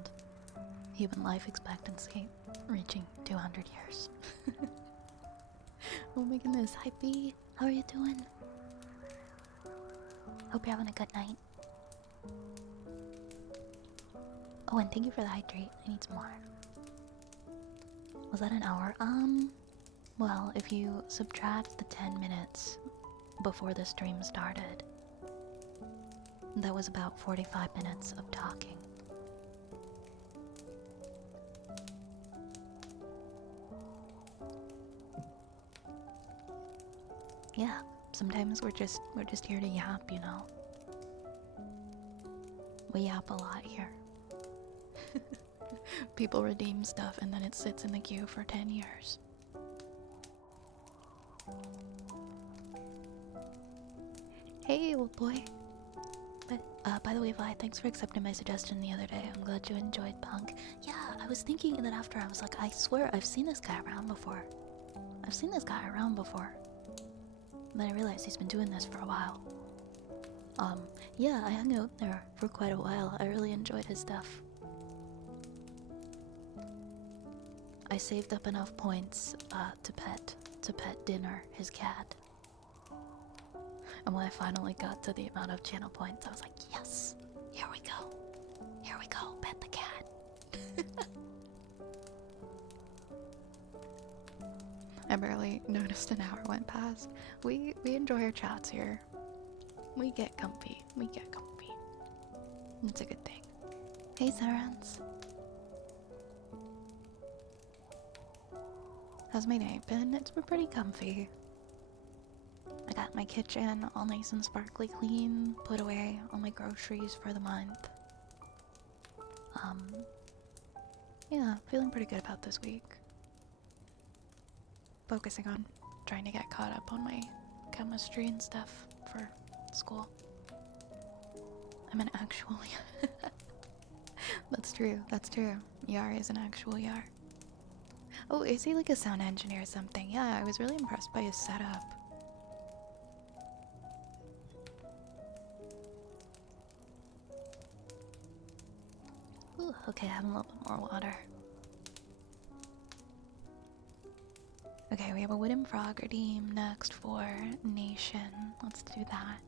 human life expectancy reaching 200 years. Oh my goodness, hi B, how are you doing? Hope you're having a good night. Oh, and thank you for the hydrate. I need some more. Was that an hour? Well, if you subtract the 10 minutes before the stream started, that was about 45 minutes of talking. Yeah, sometimes we're just here to yap, you know. We yap a lot here. People redeem stuff and then it sits in the queue for 10 years. Hey, old boy. But, by the way, Vi, thanks for accepting my suggestion the other day. I'm glad you enjoyed punk. Yeah, I was thinking that after I was like, I swear I've seen this guy around before. I've seen this guy around before. Then I realized he's been doing this for a while. Yeah, I hung out there for quite a while. I really enjoyed his stuff. I saved up enough points to pet Dinner, his cat. And when I finally got to the amount of channel points, I was like, yes, here we go. Here we go, pet the cat. I barely noticed an hour went past. We enjoy our chats here. We get comfy. We get comfy. It's a good thing. Hey, Sarans. How's my night been? It's been pretty comfy. I got my kitchen all nice and sparkly clean, put away all my groceries for the month. Yeah, feeling pretty good about this week. Focusing on trying to get caught up on my chemistry and stuff for school. I'm an actual That's true, that's true. Yar is an actual Yar. Oh, is he like a sound engineer or something? Yeah, I was really impressed by his setup. Ooh, okay, I have a little bit more water. Okay, we have a wooden frog redeem next for Nation. Let's do that.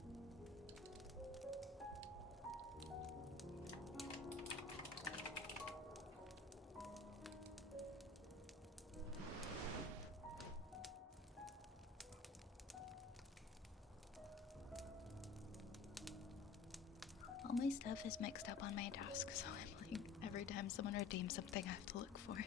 All my stuff is mixed up on my desk, so I'm like, every time someone redeems something, I have to look for it.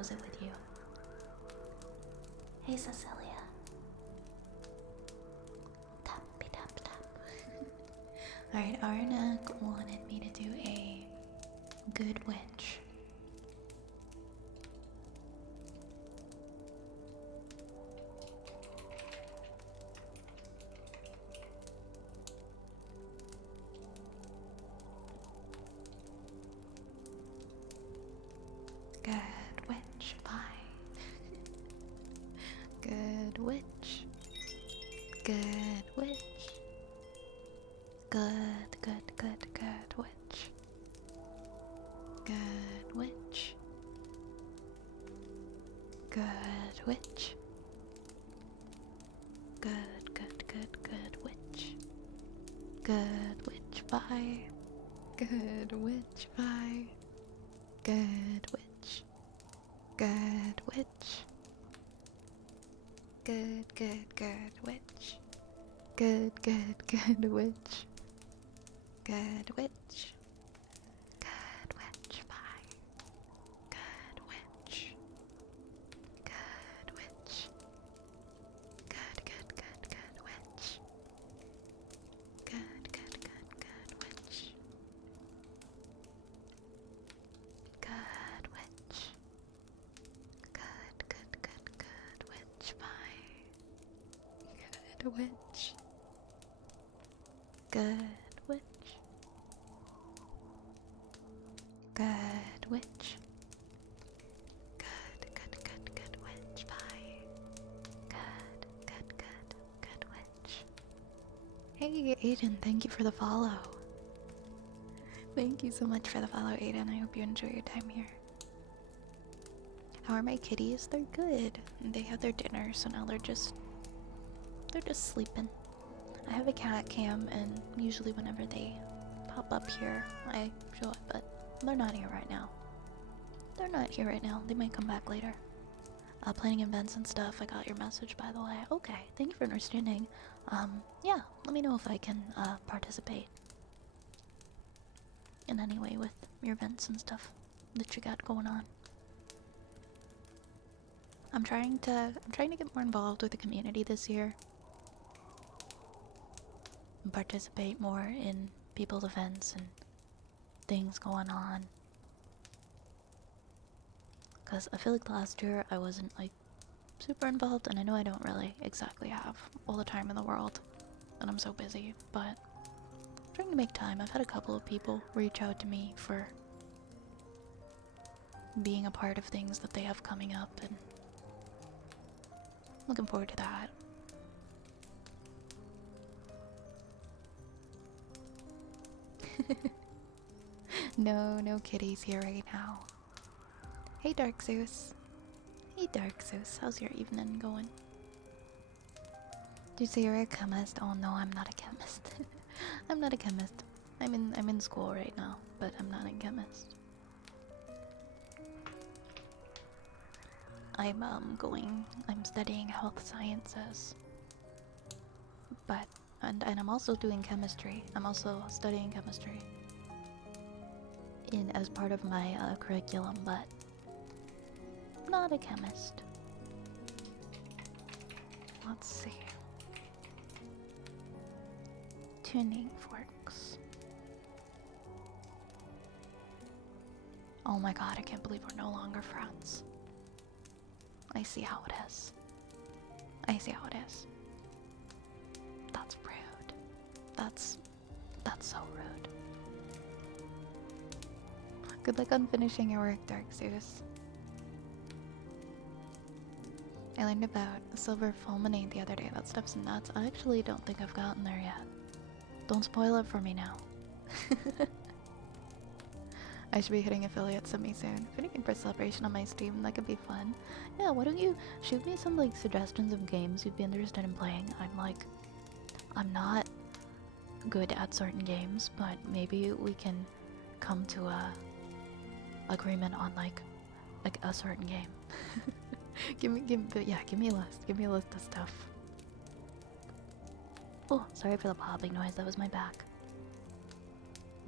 close it with you. Hey, Cecilia. Tappy tap tap. Alright, Arnak wanted me to do a good witch. Good witch, bye. Good witch. Good witch. Good, good, good, good witch. Good witch. Good witch. Good, good, good, good witch. Good witch, bye. Good witch, bye. Good witch. Good witch. Good, good, good witch. Good, good, good witch. Good witch. Good witch, bye. Good witch. Good witch. Good, good, good, good witch. Good, good, good, good witch. Good witch. Good, good, good, good witch, bye. Good witch. Good witch. Good witch. Good, good, good, good witch, bye. Good, good, good, good witch. Hey, Aiden, thank you for the follow. Thank you so much for the follow, Aiden. I hope you enjoy your time here. How are my kitties? They're good. They had their dinner, so now they're just sleeping. I have a cat cam, and usually whenever they pop up here, I show it, but they're not here right now. They're not here right now. They might come back later. Planning events and stuff. I got your message, by the way. Okay, thank you for understanding. Yeah, let me know if I can participate in any way with your events and stuff that you got going on. I'm trying to get more involved with the community this year. And participate more in people's events and things going on. Because I feel like last year I wasn't like super involved, and I know I don't really exactly have all the time in the world, and I'm so busy, but I'm trying to make time. I've had a couple of people reach out to me for being a part of things that they have coming up, and looking forward to that. No kitties here right now. Hey Dark Zeus. Hey Dark Zeus, how's your evening going? Did you say you're a chemist? Oh no, I'm not a chemist. I'm not a chemist. I'm in school right now, but I'm not a chemist. I'm studying health sciences. But and I'm also doing chemistry. I'm also studying chemistry as part of my curriculum, but not a chemist. Let's see. Tuning forks. Oh my god, I can't believe we're no longer friends. I see how it is. I see how it is. That's rude. That's so rude. Good luck on finishing your work, Dark Zeus. I learned about silver fulminate the other day. That stuff's nuts. I actually don't think I've gotten there yet. Don't spoil it for me now. I should be hitting affiliate semi soon. If anything for celebration on my stream, that could be fun. Yeah, why don't you shoot me some like suggestions of games you'd be interested in playing? I'm not good at certain games, but maybe we can come to a agreement on like a certain game. give me a list. Give me a list of stuff. Oh, sorry for the popping noise. That was my back.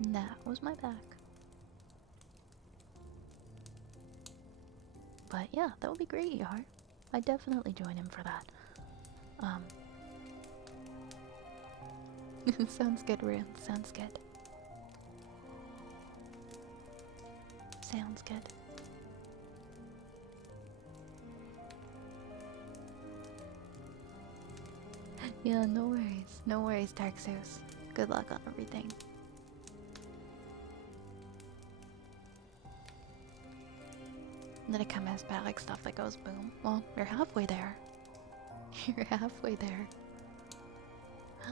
That was my back. But yeah, that would be great, Yar. I'd definitely join him for that. Sounds good, Rune. Sounds good. Sounds good. Yeah, no worries. No worries, Tarxos. Good luck on everything. And then it kind of has bad, like, stuff that goes boom. Well, you're halfway there. You're halfway there.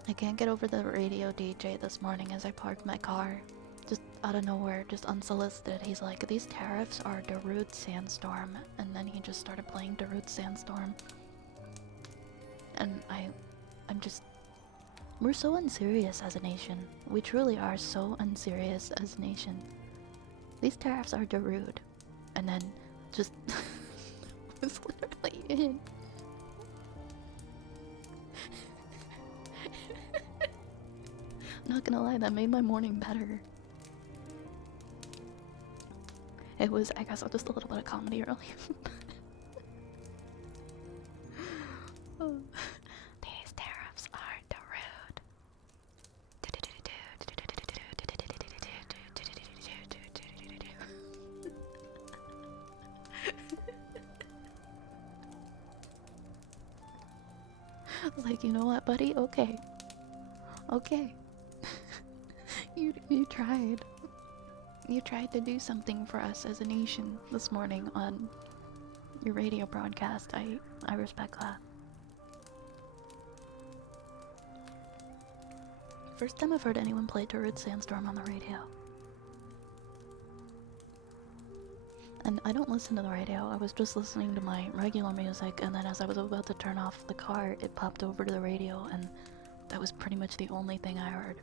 I can't get over the radio DJ this morning as I parked my car. Just out of nowhere, just unsolicited. He's like, these tariffs are Darude Sandstorm. And then he just started playing Darude Sandstorm. And I'm just... We're so unserious as a nation. We truly are so unserious as a nation. These tariffs are Darude. And then just... was literally in. Not gonna lie, that made my morning better. It was, I guess, just a little bit of comedy earlier. Oh. These tariffs are Darude. I was like, you know what, buddy? Okay. Okay. You tried. You tried to do something for us as a nation this morning on your radio broadcast. I respect that. First time I've heard anyone play Darude Sandstorm on the radio. And I don't listen to the radio, I was just listening to my regular music, and then as I was about to turn off the car, it popped over to the radio, and that was pretty much the only thing I heard.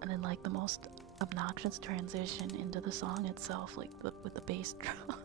And then, like, the most obnoxious transition into the song itself, like, with the bass drum.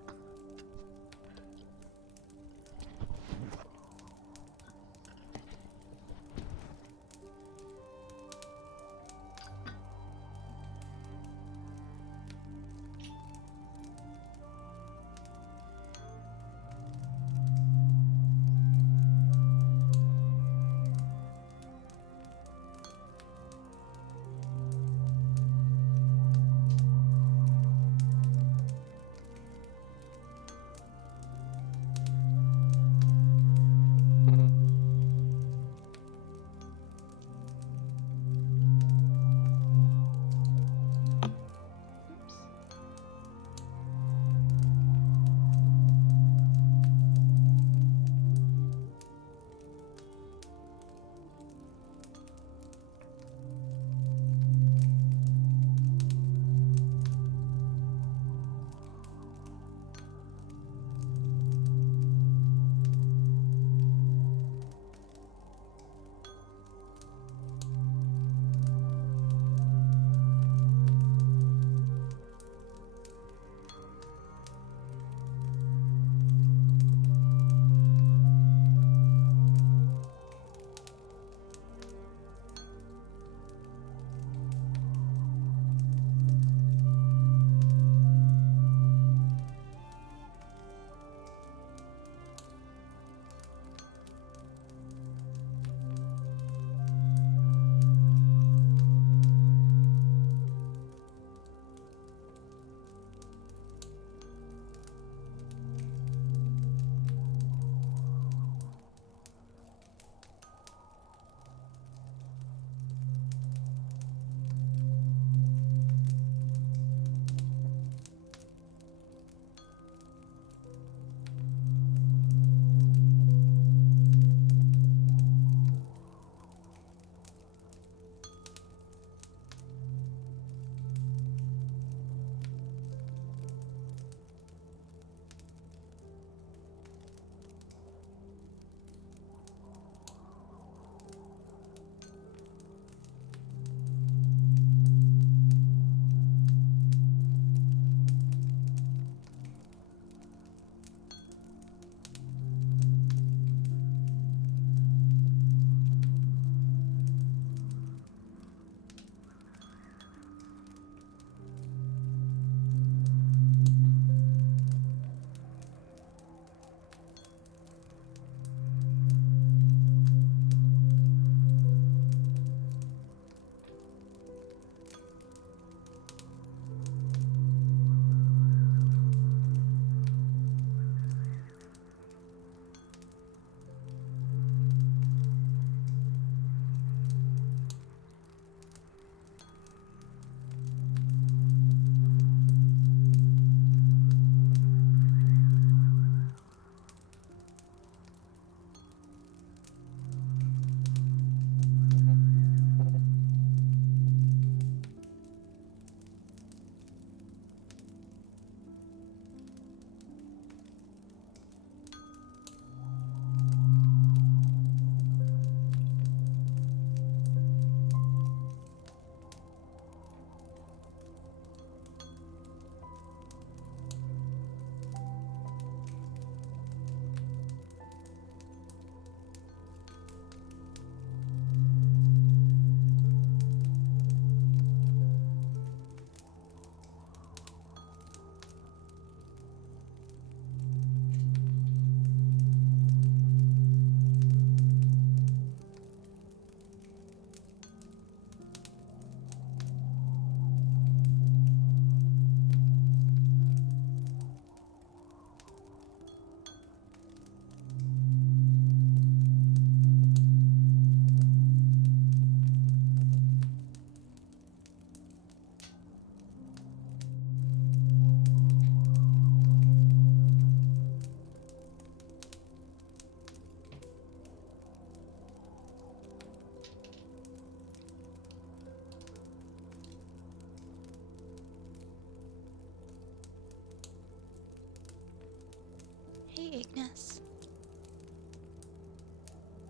Hey, Ignis.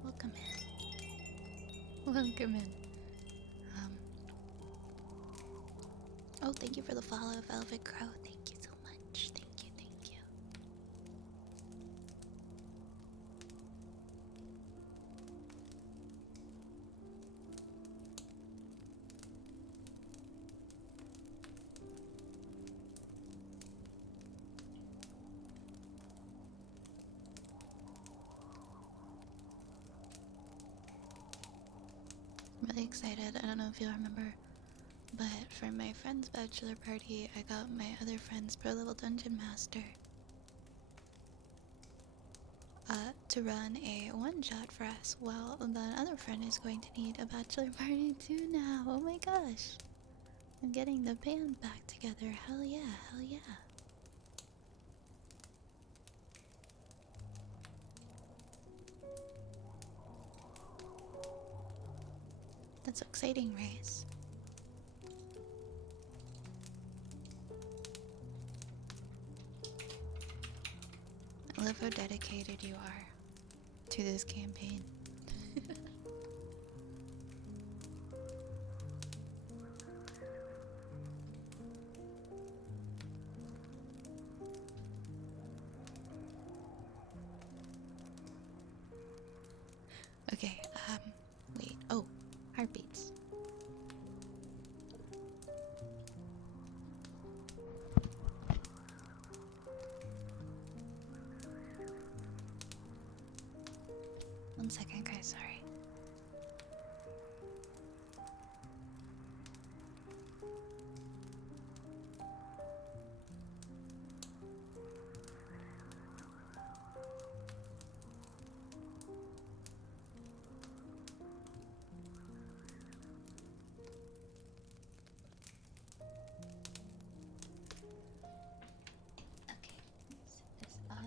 Welcome in. Welcome in. Um. Oh, thank you for the follow, Velvet Crow. Thank you so much. Thank you, thank you. I'm really excited. I don't know if you remember, but for my friend's bachelor party, I got my other friend's pro level dungeon master to run a one shot for us. Well, that other friend is going to need a bachelor party too now. Oh my gosh. I'm getting the band back together. Hell yeah, hell yeah. That's so exciting, Race. I love how dedicated you are to this campaign. Okay, wait. Oh, heartbeats. One second, guys, sorry. Okay, set this up.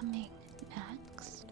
coming next?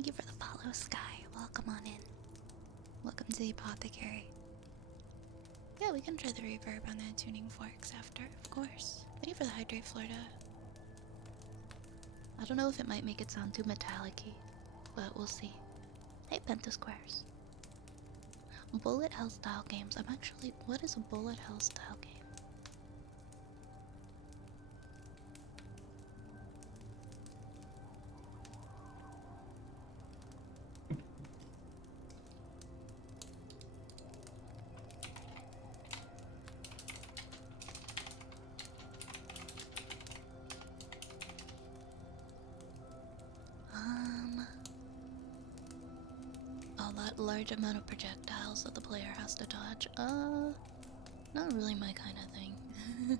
Thank you for the follow, Sky. Welcome on in. Welcome to the apothecary. Yeah, we can try the reverb on the tuning forks after, of course. Thank you for the hydrate, Florida. I don't know if it might make it sound too metallic-y, but we'll see. Hey, Pentasquares. Bullet hell style games. I'm actually. What is a bullet hell style game? A large amount of projectiles that the player has to dodge. Not really my kind of thing.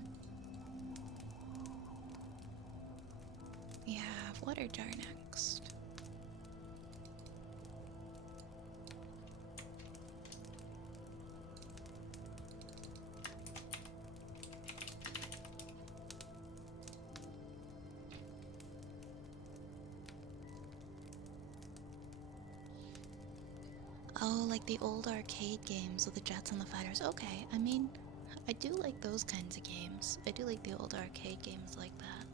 We have water jar next. Oh, like the old arcade games with the jets and the fighters. Okay, I mean, I do like those kinds of games. I do like the old arcade games like that.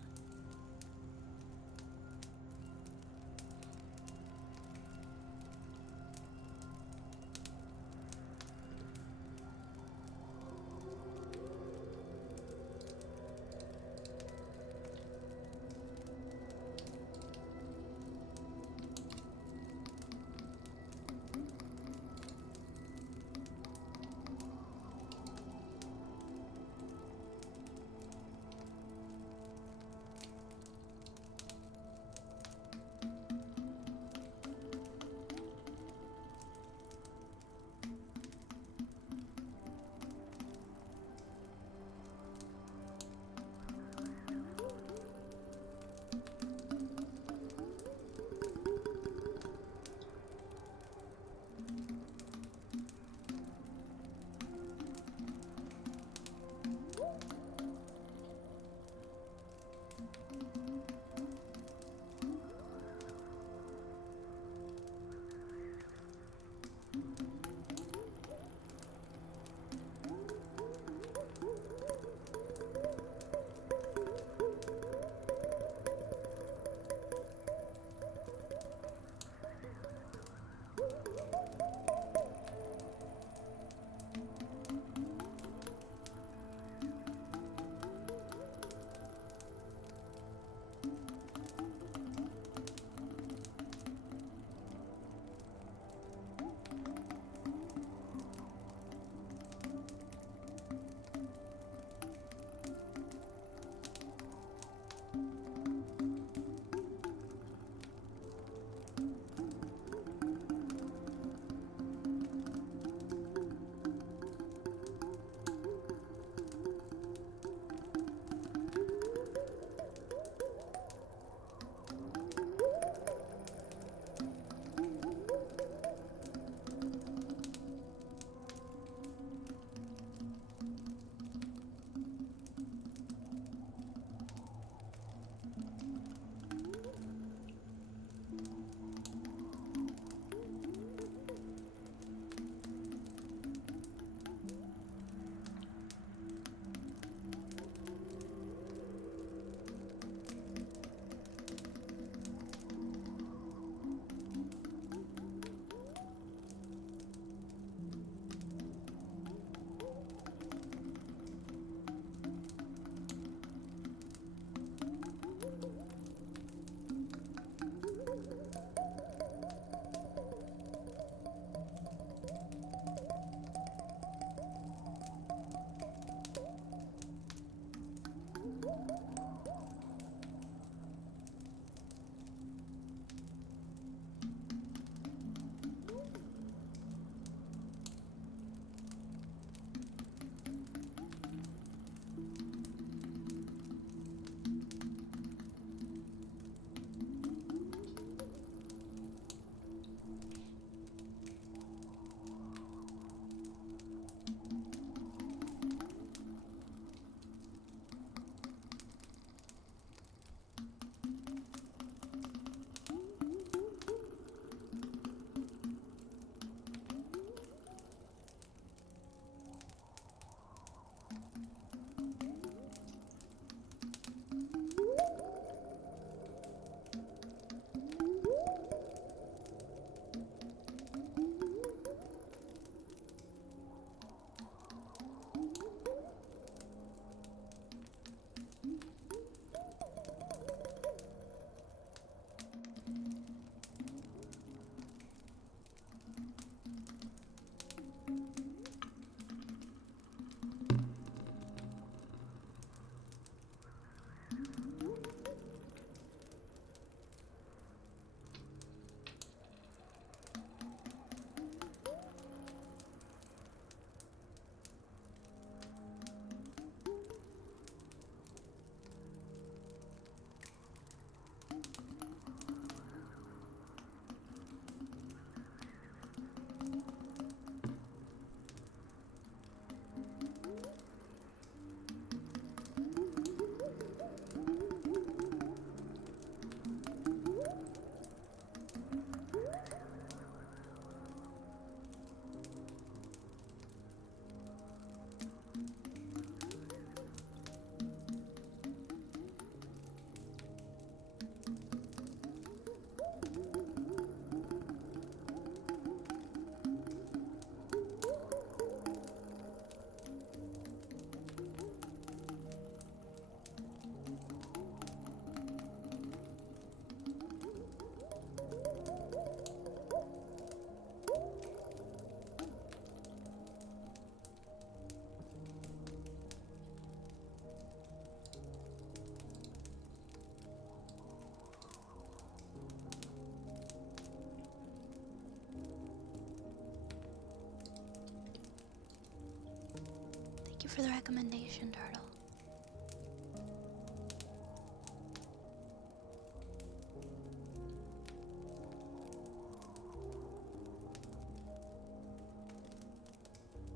for the recommendation, Turtle.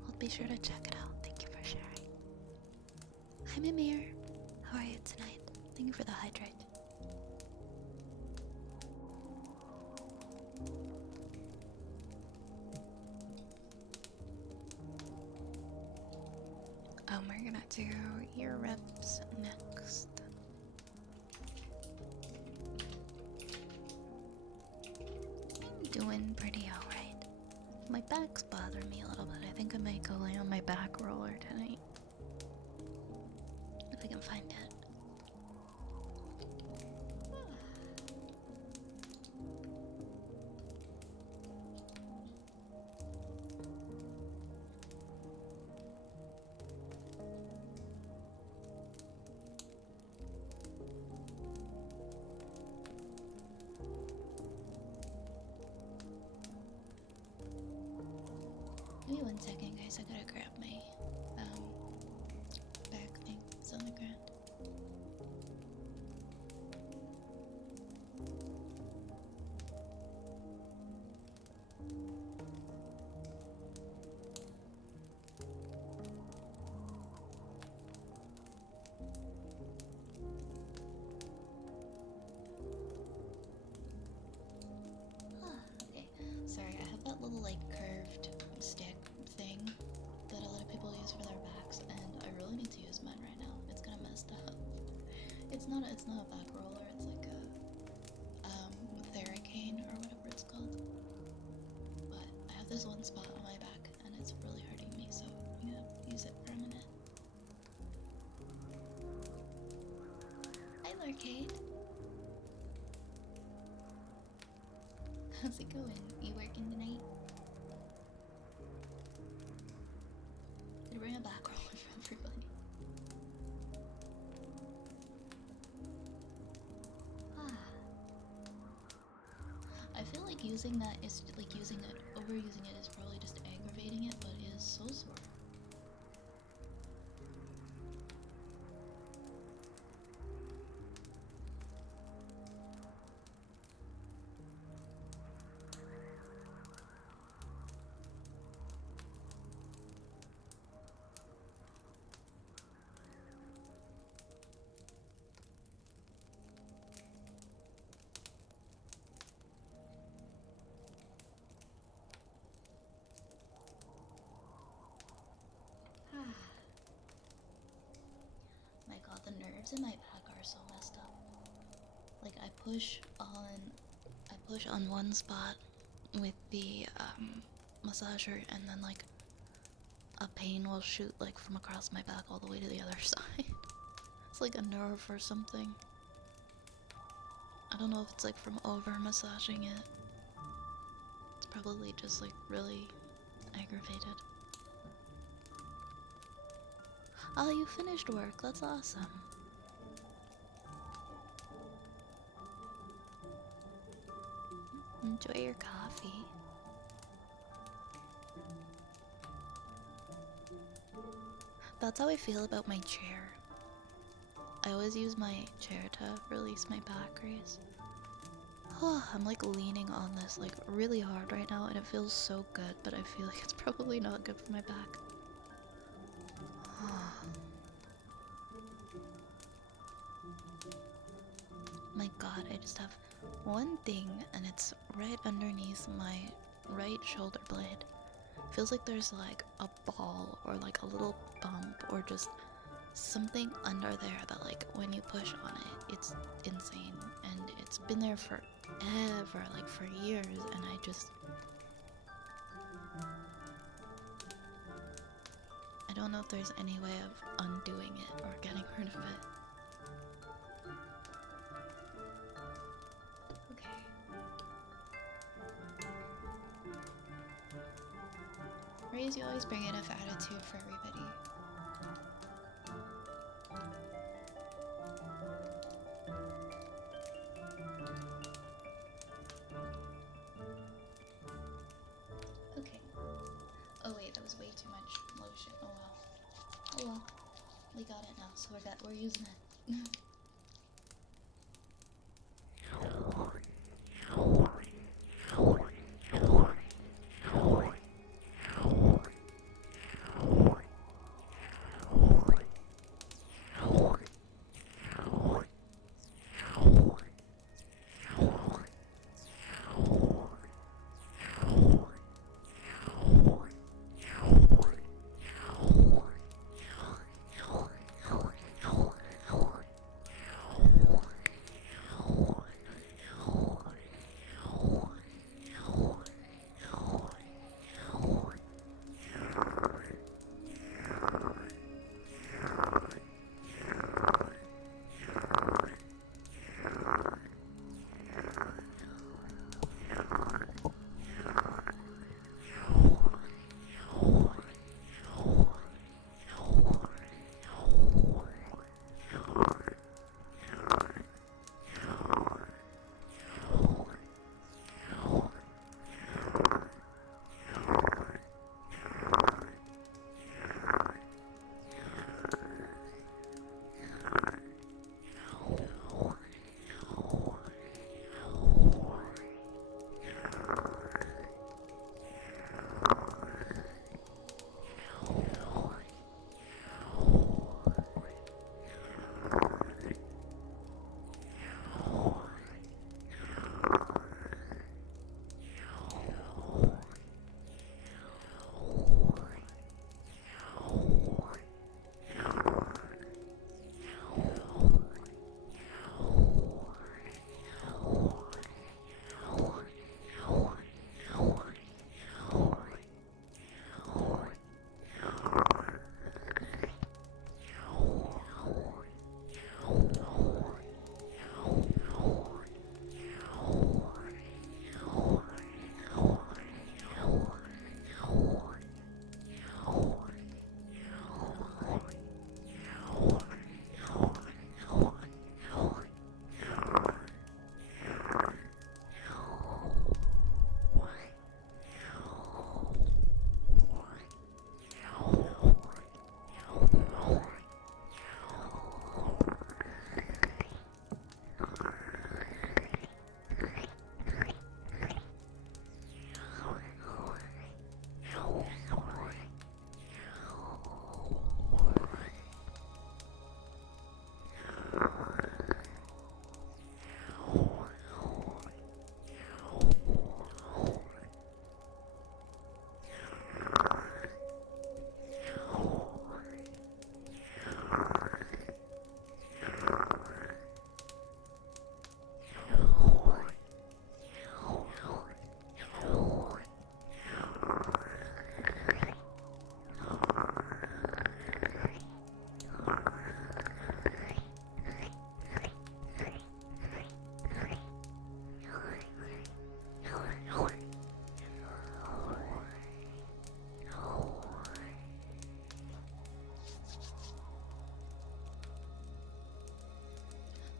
I'll be sure to check it out. Thank you for sharing. Hi, Mimir. How are you tonight? Thank you for the hydrate. We're gonna do ear reps next. I'm doing pretty alright. My back's bothering me a little bit. I think I might go lay on my back roller tonight. If I can find it. Give me 1 second, guys. I gotta grab my back thing. It's on the ground. Okay. Sorry, I have that little like curved stick thing that a lot of people use for their backs, and I really need to use mine right now. It's kind of messed up. It's not a back roller. It's like a Theracane or whatever it's called. But I have this one spot on my back, and it's really hurting me, so I'm gonna use it for a minute. Hi, Lorcade. How's it going? You working tonight? Did I bring a back roller for everybody? I feel like using that is like overusing it is probably just aggravating it, but it is so sore. My god, the nerves in my back are so messed up. Like I push on one spot with the massager, and then like a pain will shoot like from across my back all the way to the other side. It's like a nerve or something. I don't know if it's like from over massaging it. It's probably just like really aggravated. Oh, you finished work. That's awesome. Enjoy your coffee. That's how I feel about my chair. I always use my chair to release my back raise. Oh, I'm like leaning on this like really hard right now, and it feels so good, but I feel like it's probably not good for my back. My god, I just have one thing, and it's right underneath my right shoulder blade. Feels like there's like a ball or like a little bump or just something under there that like when you push on it, it's insane, and it's been there forever, like for years, and I don't know if there's any way of undoing it or getting rid of it. Okay. Raise, you always bring enough attitude for everybody. Okay. Oh wait, that was way too much lotion. Oh well. Oh well, we got it now, so we're using it.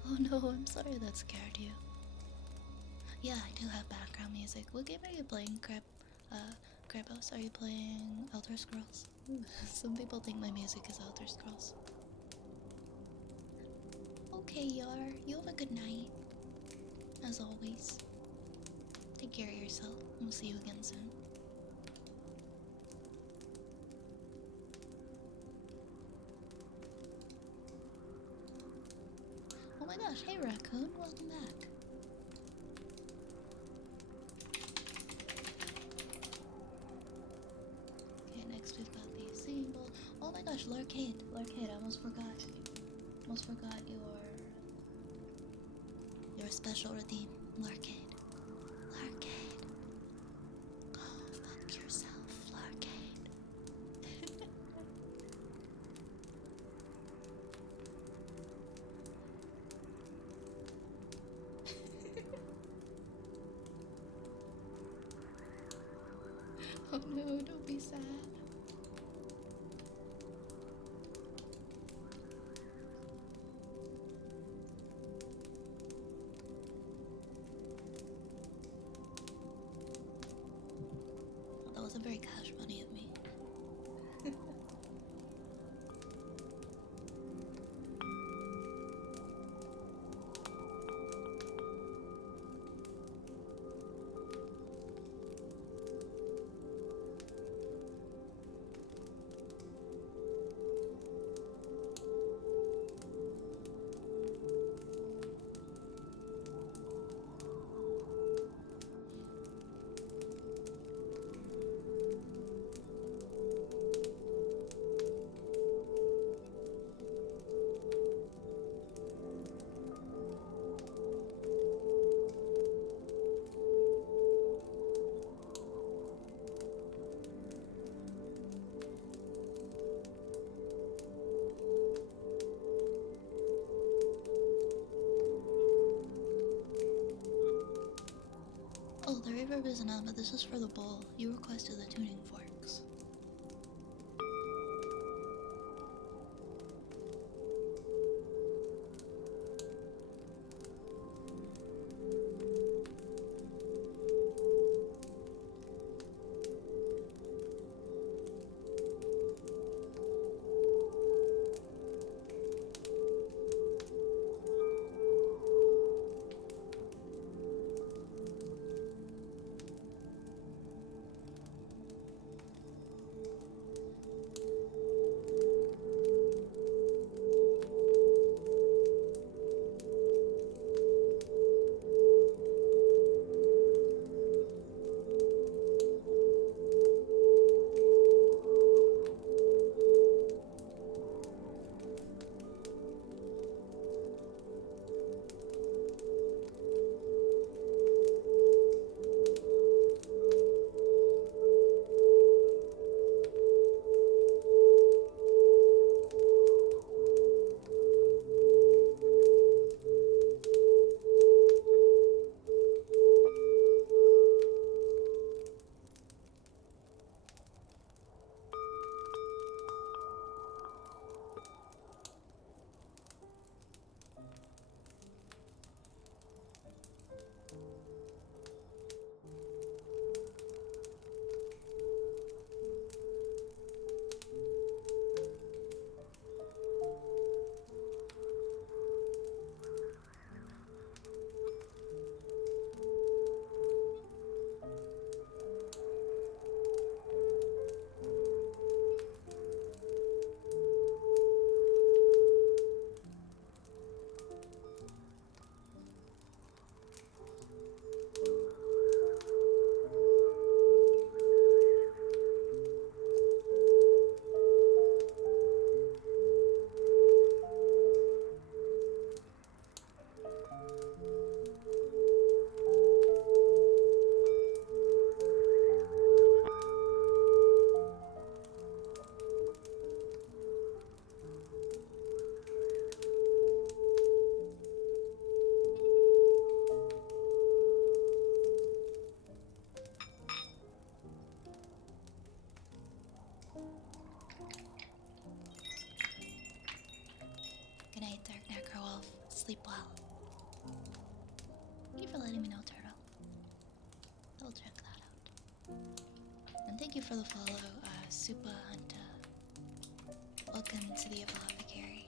Oh no, I'm sorry that scared you. Yeah, I do have background music. What game are you playing, Krabos? Are you playing Elder Scrolls? Some people think my music is Elder Scrolls. Okay, Yar, you have a good night. As always. Take care of yourself. We'll see you again soon. Oh my gosh, hey Raccoon, welcome back. Okay, next we've got the symbol. Oh my gosh, Larcade, I almost forgot. Almost forgot your special redeem, Larcade. Larcade. Go fuck yourself, Larcade. Oh no, don't be sad. That wasn't very cash money of me. reverb isn't on, but this is for the bowl. You requested the tuning forks. Good night, Dark Necrowolf. Sleep well. Thank you for letting me know, Turtle. I'll check that out. And thank you for the follow, Supa Hunter. Welcome to the Apothecary.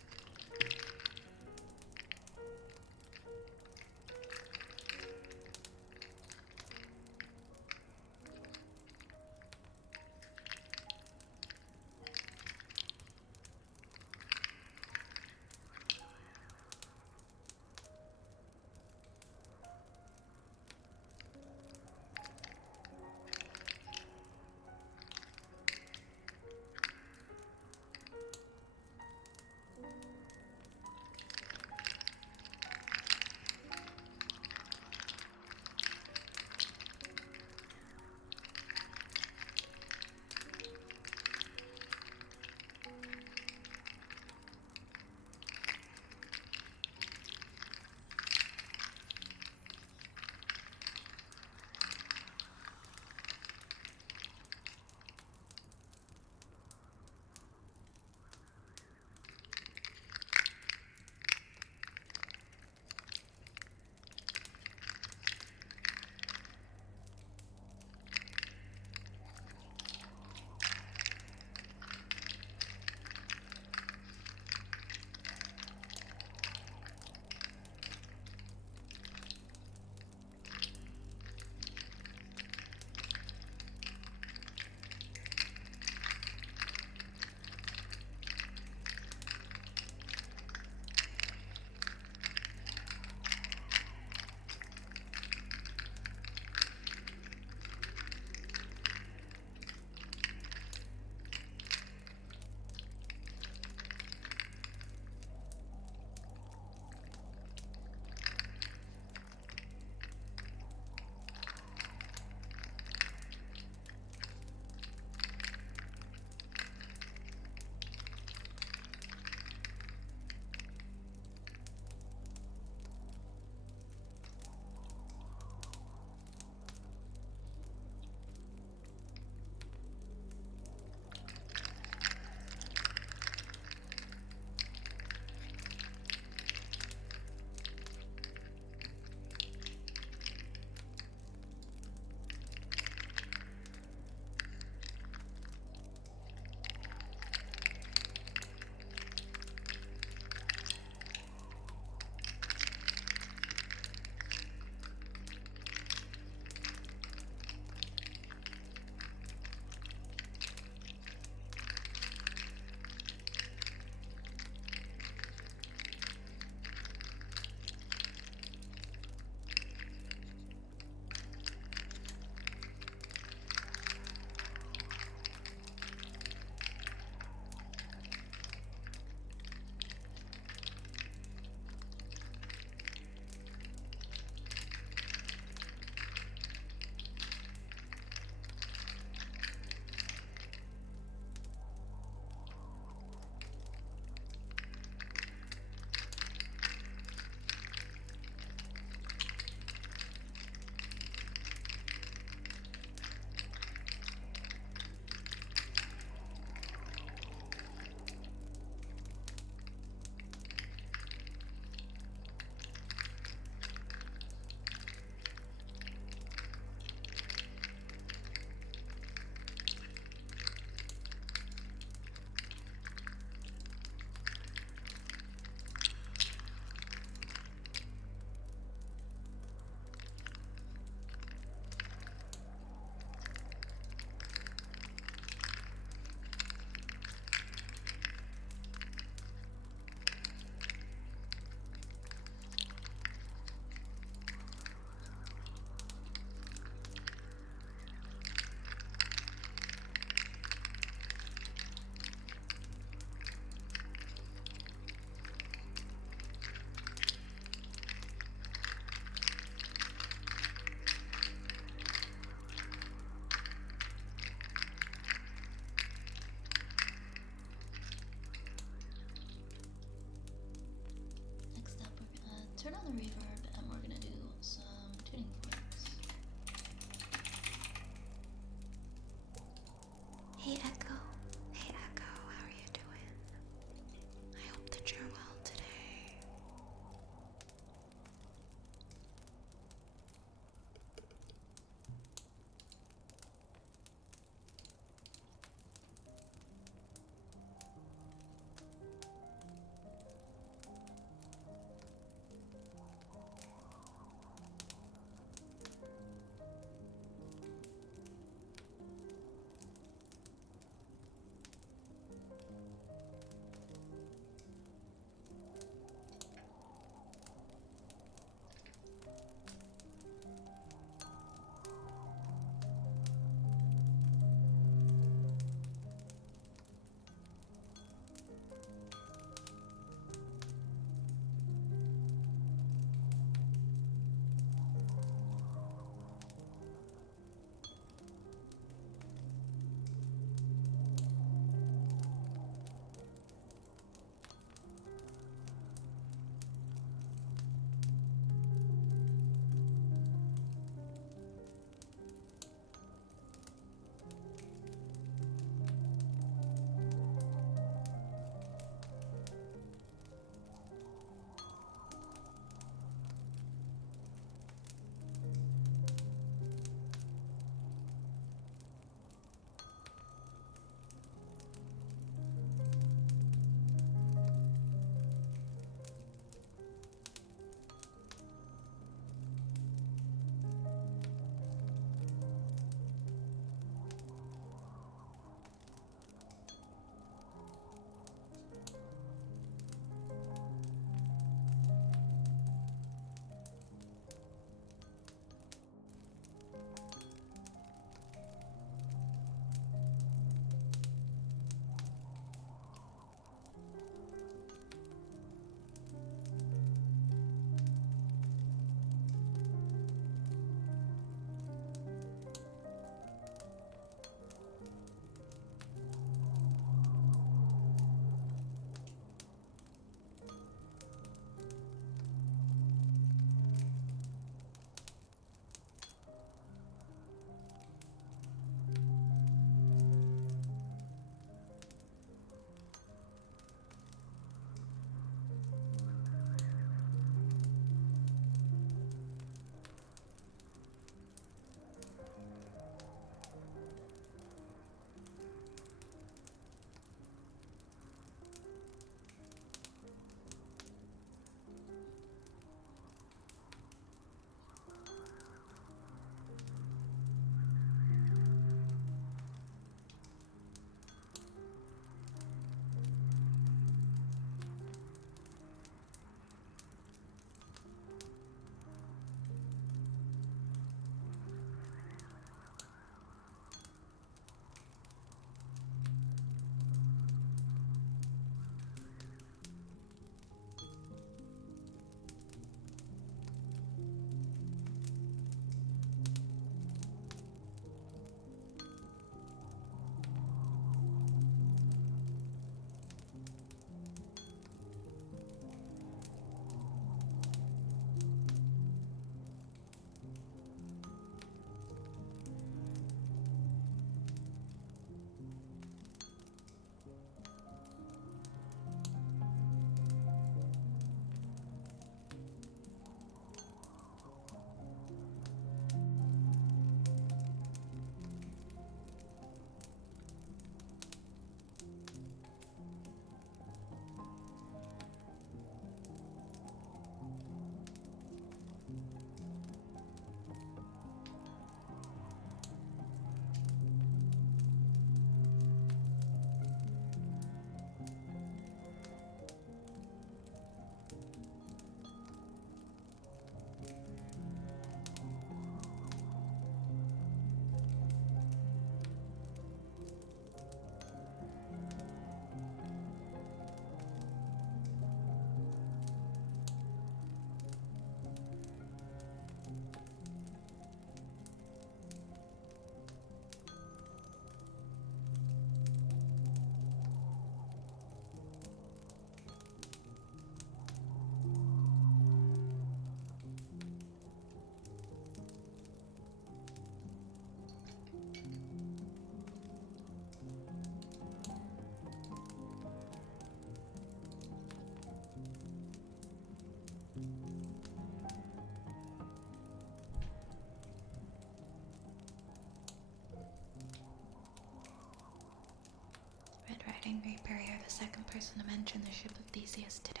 Captain Reaper, you're the second person to mention the ship of Theseus today.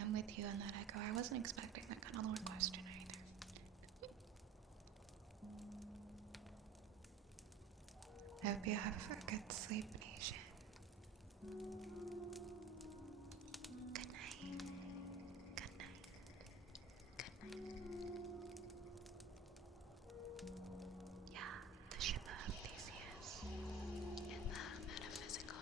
I'm with you on that, Echo. I wasn't expecting that kind of lore question either. I hope you have a good sleep, Nation. Good night. Good night. Good night. Yeah, the ship of Theseus in the metaphysical.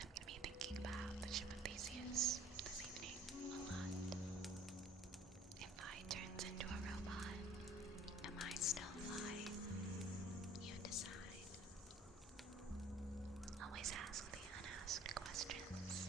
I'm gonna be thinking about the ship of Theseus this evening a lot. If I turns into a robot, am I still flying? You decide. Always ask the unasked questions.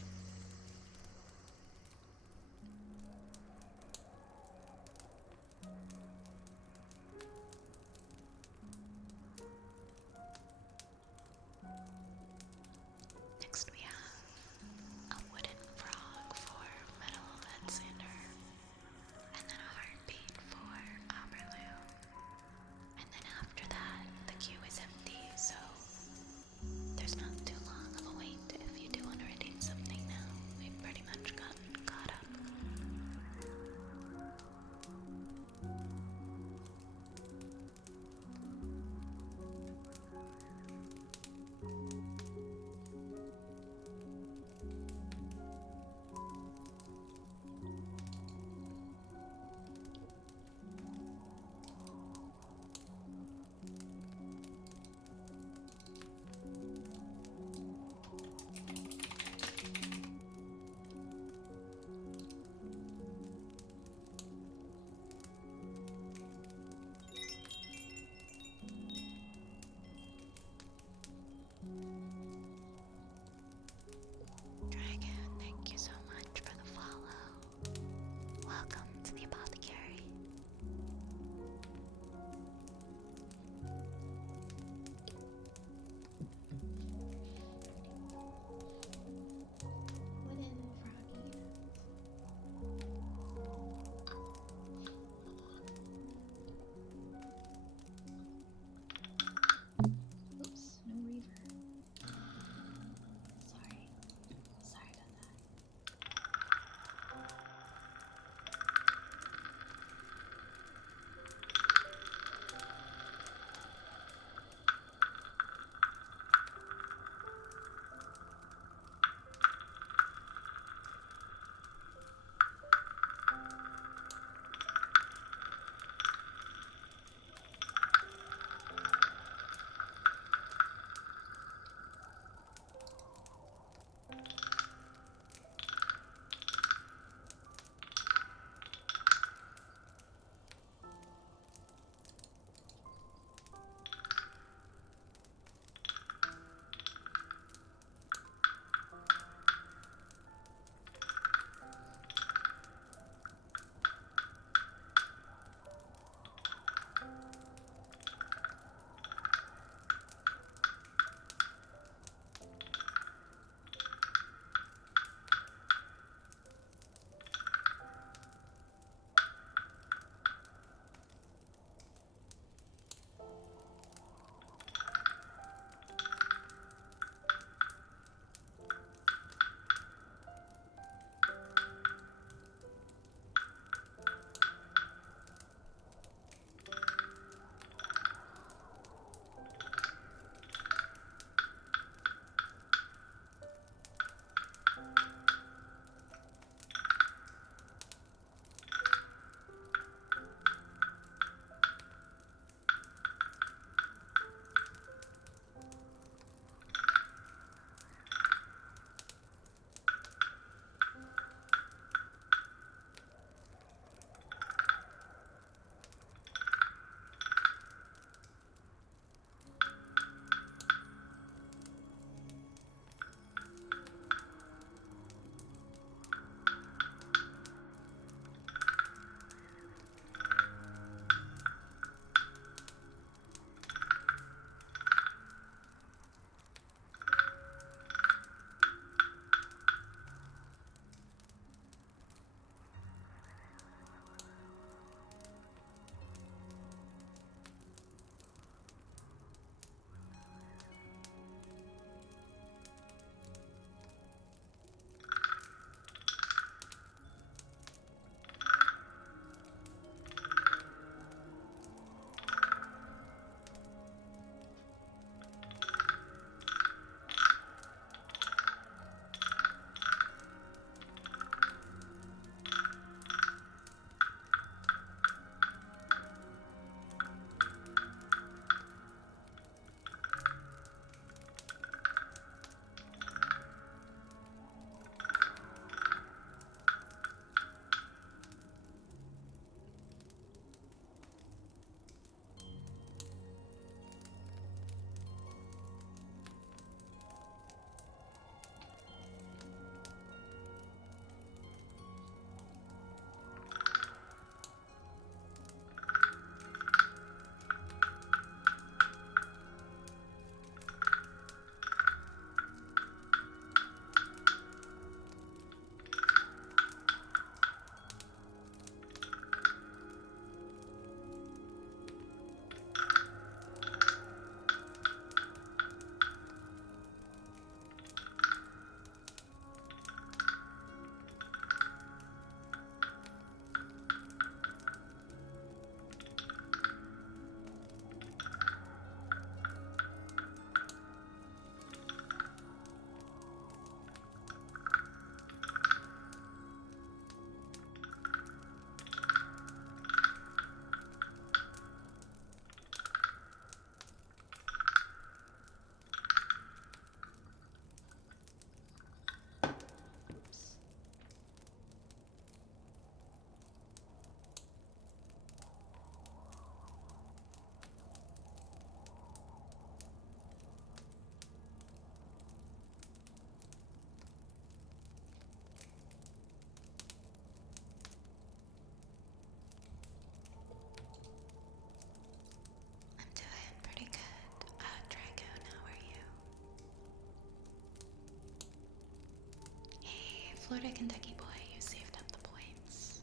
Florida, Kentucky boy, you saved up the points.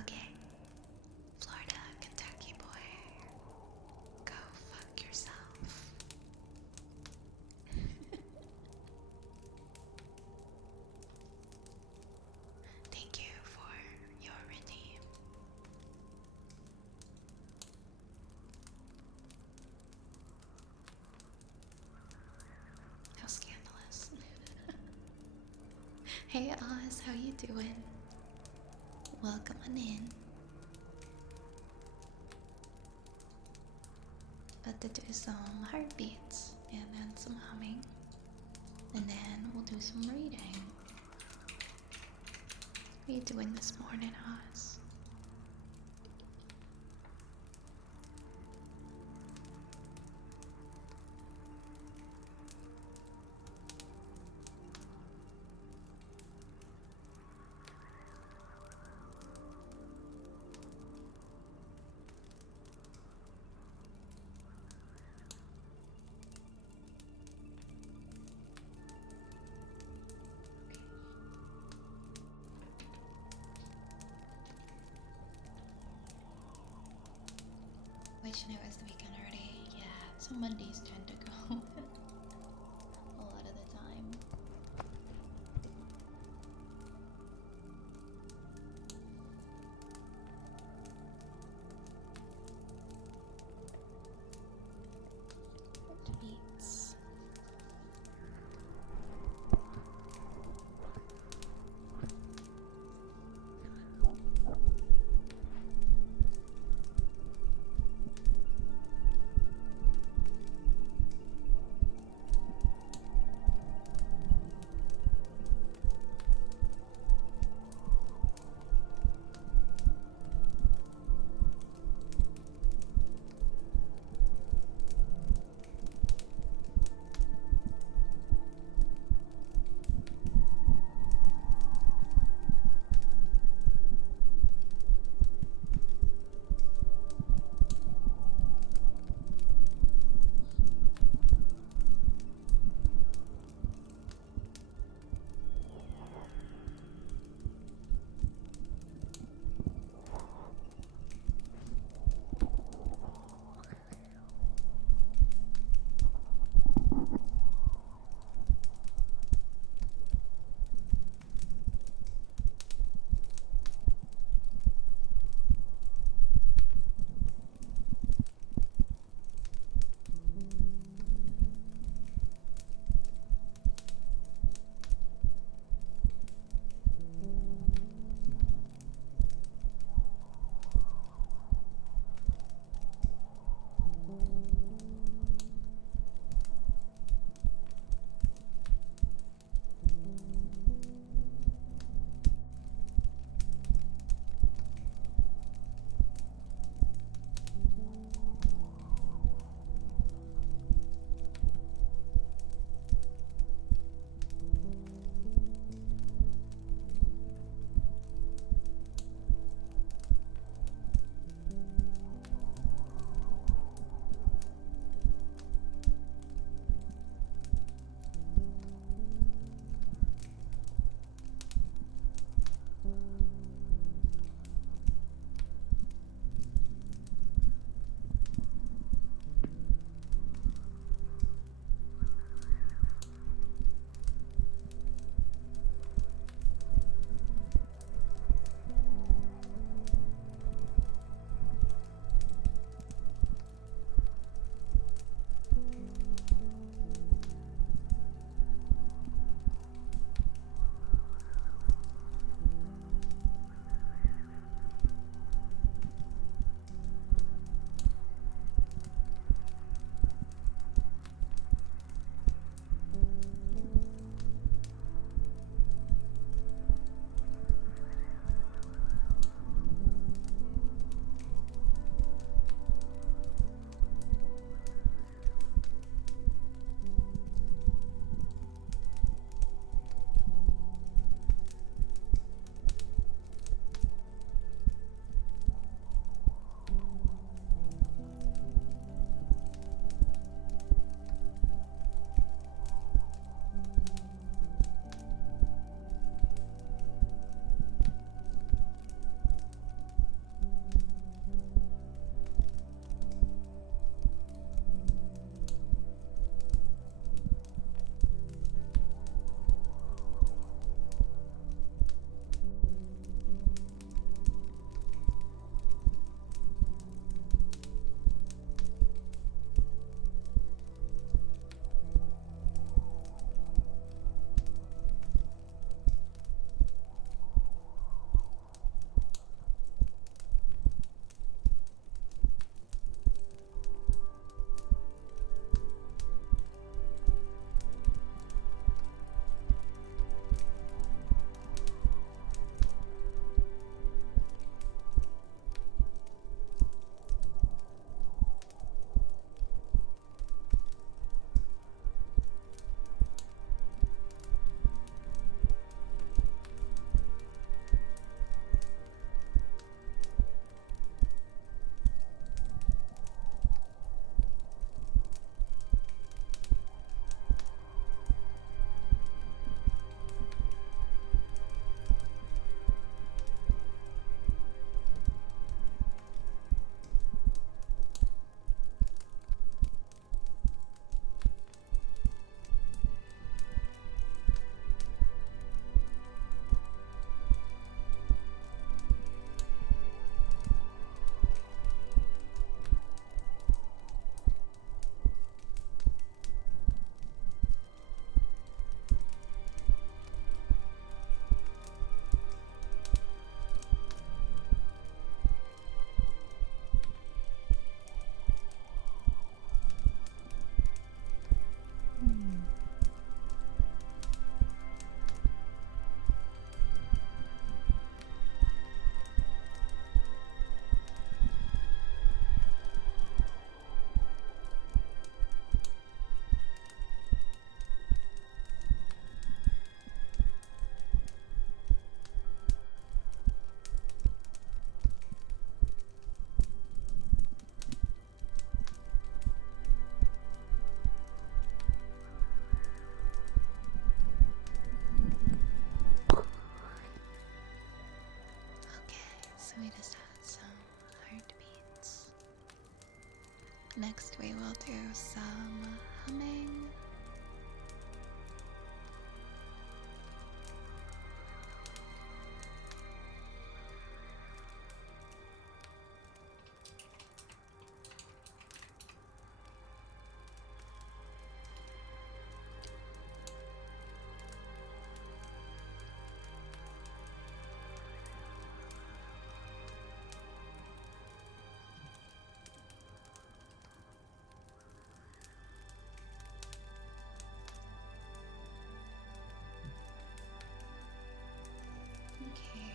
Okay. Florida, Kentucky boy, go fuck yourself. Thank you for your redeem. How scandalous. Hey Oz, how you doing? Welcome on in. About to do some heartbeats and then some humming. And then we'll do some reading. What are you doing this morning, Oz? Wishing it was the weekend already. Yeah, so Mondays tend to go a lot of the time. Tweets. We just had some heartbeats. Next, we will do some humming. Okay.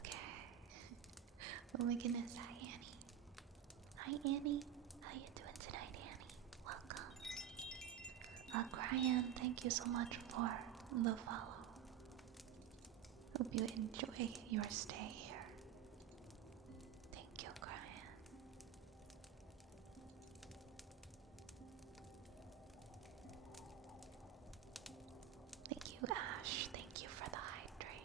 Okay. Oh my goodness, hi Annie. Hi Annie. How you doing tonight, Annie? Welcome. Ryan, thank you so much for the follow. Hope you enjoy your stay here. Thank you, Ryan. Thank you, Ash. Thank you for the hydrate.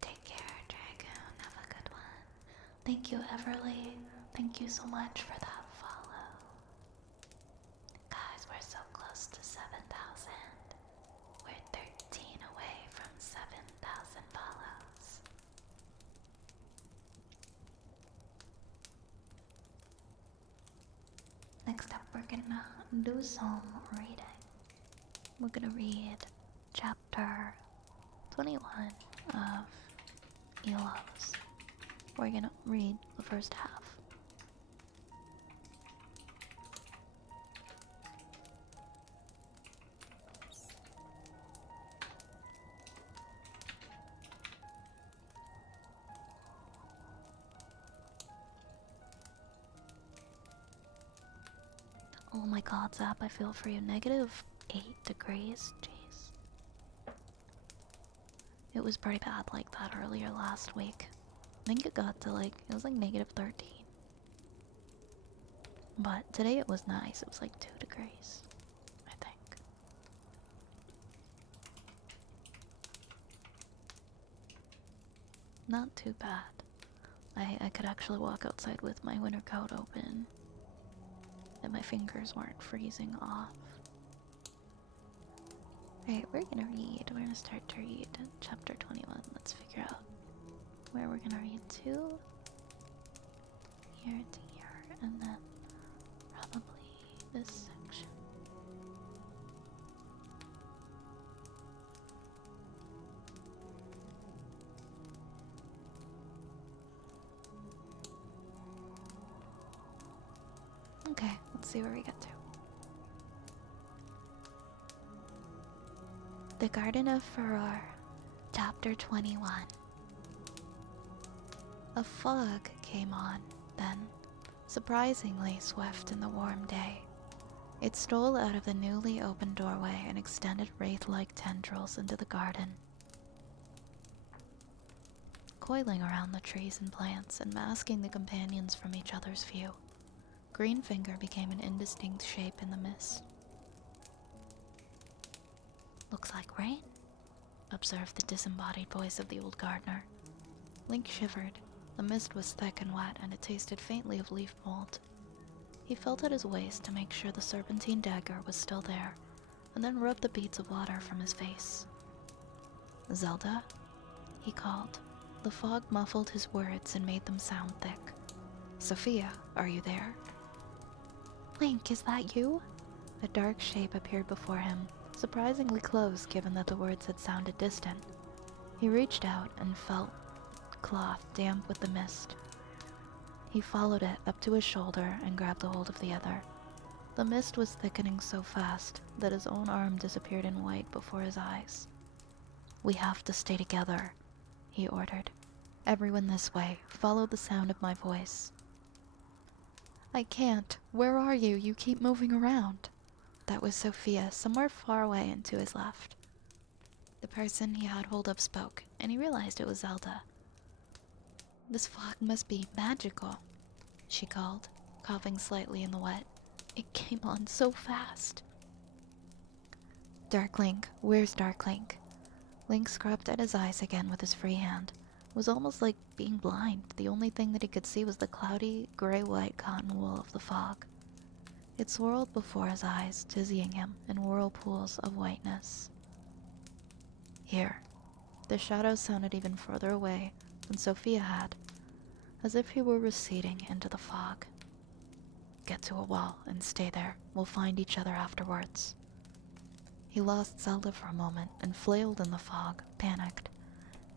Take care, Dragon. Have a good one. Thank you, Everly. Thank you so much for that follow. Guys, we're so close to 7,000. We're 13 away from 7,000 follows. Next up, we're gonna do some reading. We're gonna read chapter 21 of Elos. We're gonna read the first half. Oh my god, Zap, I feel for you. -8 degrees? Jeez. It was pretty bad like that earlier last week. I think it got to it was like -13. But today it was nice. It was like 2 degrees, I think. Not too bad. I could actually walk outside with my winter coat open, and my fingers weren't freezing off. Alright, we're gonna read. We're gonna start to read chapter 21. Let's figure out where we're gonna read to. Here to here, and then probably this section. Okay, let's see where we get to. The Garden of Furor, Chapter 21. A fog came on, then, surprisingly swift in the warm day. It stole out of the newly opened doorway and extended wraith-like tendrils into the garden, coiling around the trees and plants and masking the companions from each other's view. Greenfinger became an indistinct shape in the mist. "Looks like rain," observed the disembodied voice of the old gardener. Link shivered. The mist was thick and wet, and it tasted faintly of leaf mold. He felt at his waist to make sure the serpentine dagger was still there, and then rubbed the beads of water from his face. "Zelda?" he called. The fog muffled his words and made them sound thick. "Sophia, are you there?" "Link, is that you?" A dark shape appeared before him, surprisingly close given that the words had sounded distant. He reached out and felt cloth damp with the mist. He followed it up to his shoulder and grabbed a hold of the other. The mist was thickening so fast that his own arm disappeared in white before his eyes. "We have to stay together," he ordered. "Everyone this way. Follow the sound of my voice." "I can't. Where are you? You keep moving around." That was Sophia, somewhere far away and to his left. The person he had hold of spoke, and he realized it was Zelda. "This fog must be magical," she called, coughing slightly in the wet. "It came on so fast." "Dark Link, where's Dark Link?" Link scrubbed at his eyes again with his free hand. It was almost like being blind. The only thing that he could see was the cloudy, gray-white cotton wool of the fog. It swirled before his eyes, dizzying him in whirlpools of whiteness. "Here." The shadows sounded even further away than Sophia had, as if he were receding into the fog. "Get to a wall and stay there. We'll find each other afterwards." He lost Zelda for a moment and flailed in the fog, panicked.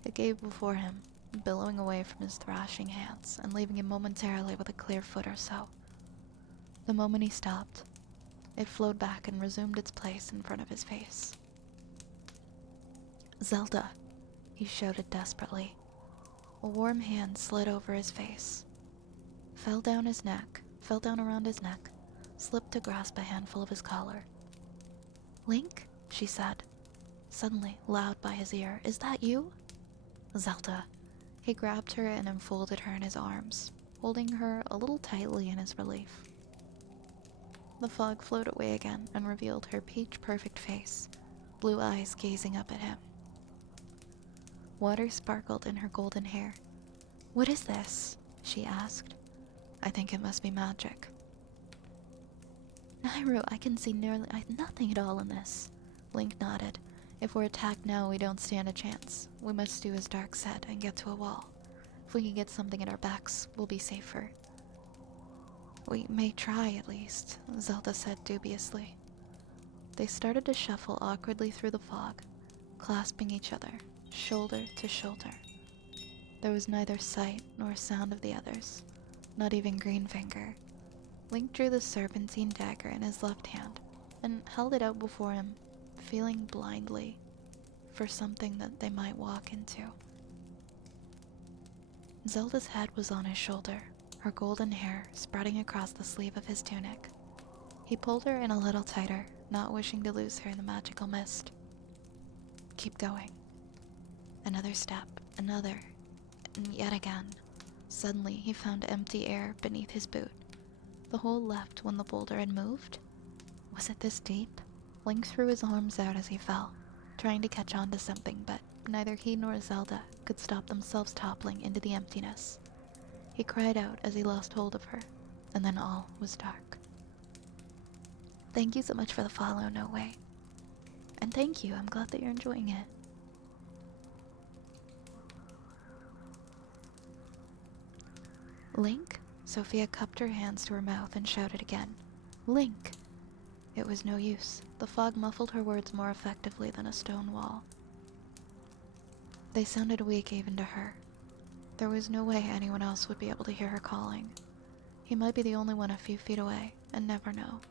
It gave before him, billowing away from his thrashing hands and leaving him momentarily with a clear foot or so. The moment he stopped, it flowed back and resumed its place in front of his face. "Zelda," he shouted desperately. A warm hand slid over his face, fell down around his neck, slipped to grasp a handful of his collar. "Link?" she said, suddenly loud by his ear. "Is that you?" "Zelda." He grabbed her and enfolded her in his arms, holding her a little tightly in his relief. The fog flowed away again and revealed her peach-perfect face, blue eyes gazing up at him. Water sparkled in her golden hair. "What is this?" she asked. "I think it must be magic." "Nairu, I can see nothing at all in this." Link nodded. "If we're attacked now, we don't stand a chance. We must do as Dark said and get to a wall. If we can get something at our backs, we'll be safer." "We may try, at least," Zelda said dubiously. They started to shuffle awkwardly through the fog, clasping each other, shoulder to shoulder. There was neither sight nor sound of the others, not even Greenfinger. Link drew the serpentine dagger in his left hand and held it out before him, feeling blindly for something that they might walk into. Zelda's head was on his shoulder, her golden hair spreading across the sleeve of his tunic. He pulled her in a little tighter, not wishing to lose her in the magical mist. Keep going. Another step, another, and yet again. Suddenly, he found empty air beneath his boot. The hole left when the boulder had moved? Was it this deep? Link threw his arms out as he fell, trying to catch on to something, but neither he nor Zelda could stop themselves toppling into the emptiness. He cried out as he lost hold of her, and then all was dark. Thank you so much for the follow, No Way. And thank you, I'm glad that you're enjoying it. Link? Sophia cupped her hands to her mouth and shouted again. Link! It was no use. The fog muffled her words more effectively than a stone wall. They sounded weak even to her. There was no way anyone else would be able to hear her calling. He might be the only one a few feet away, and never know.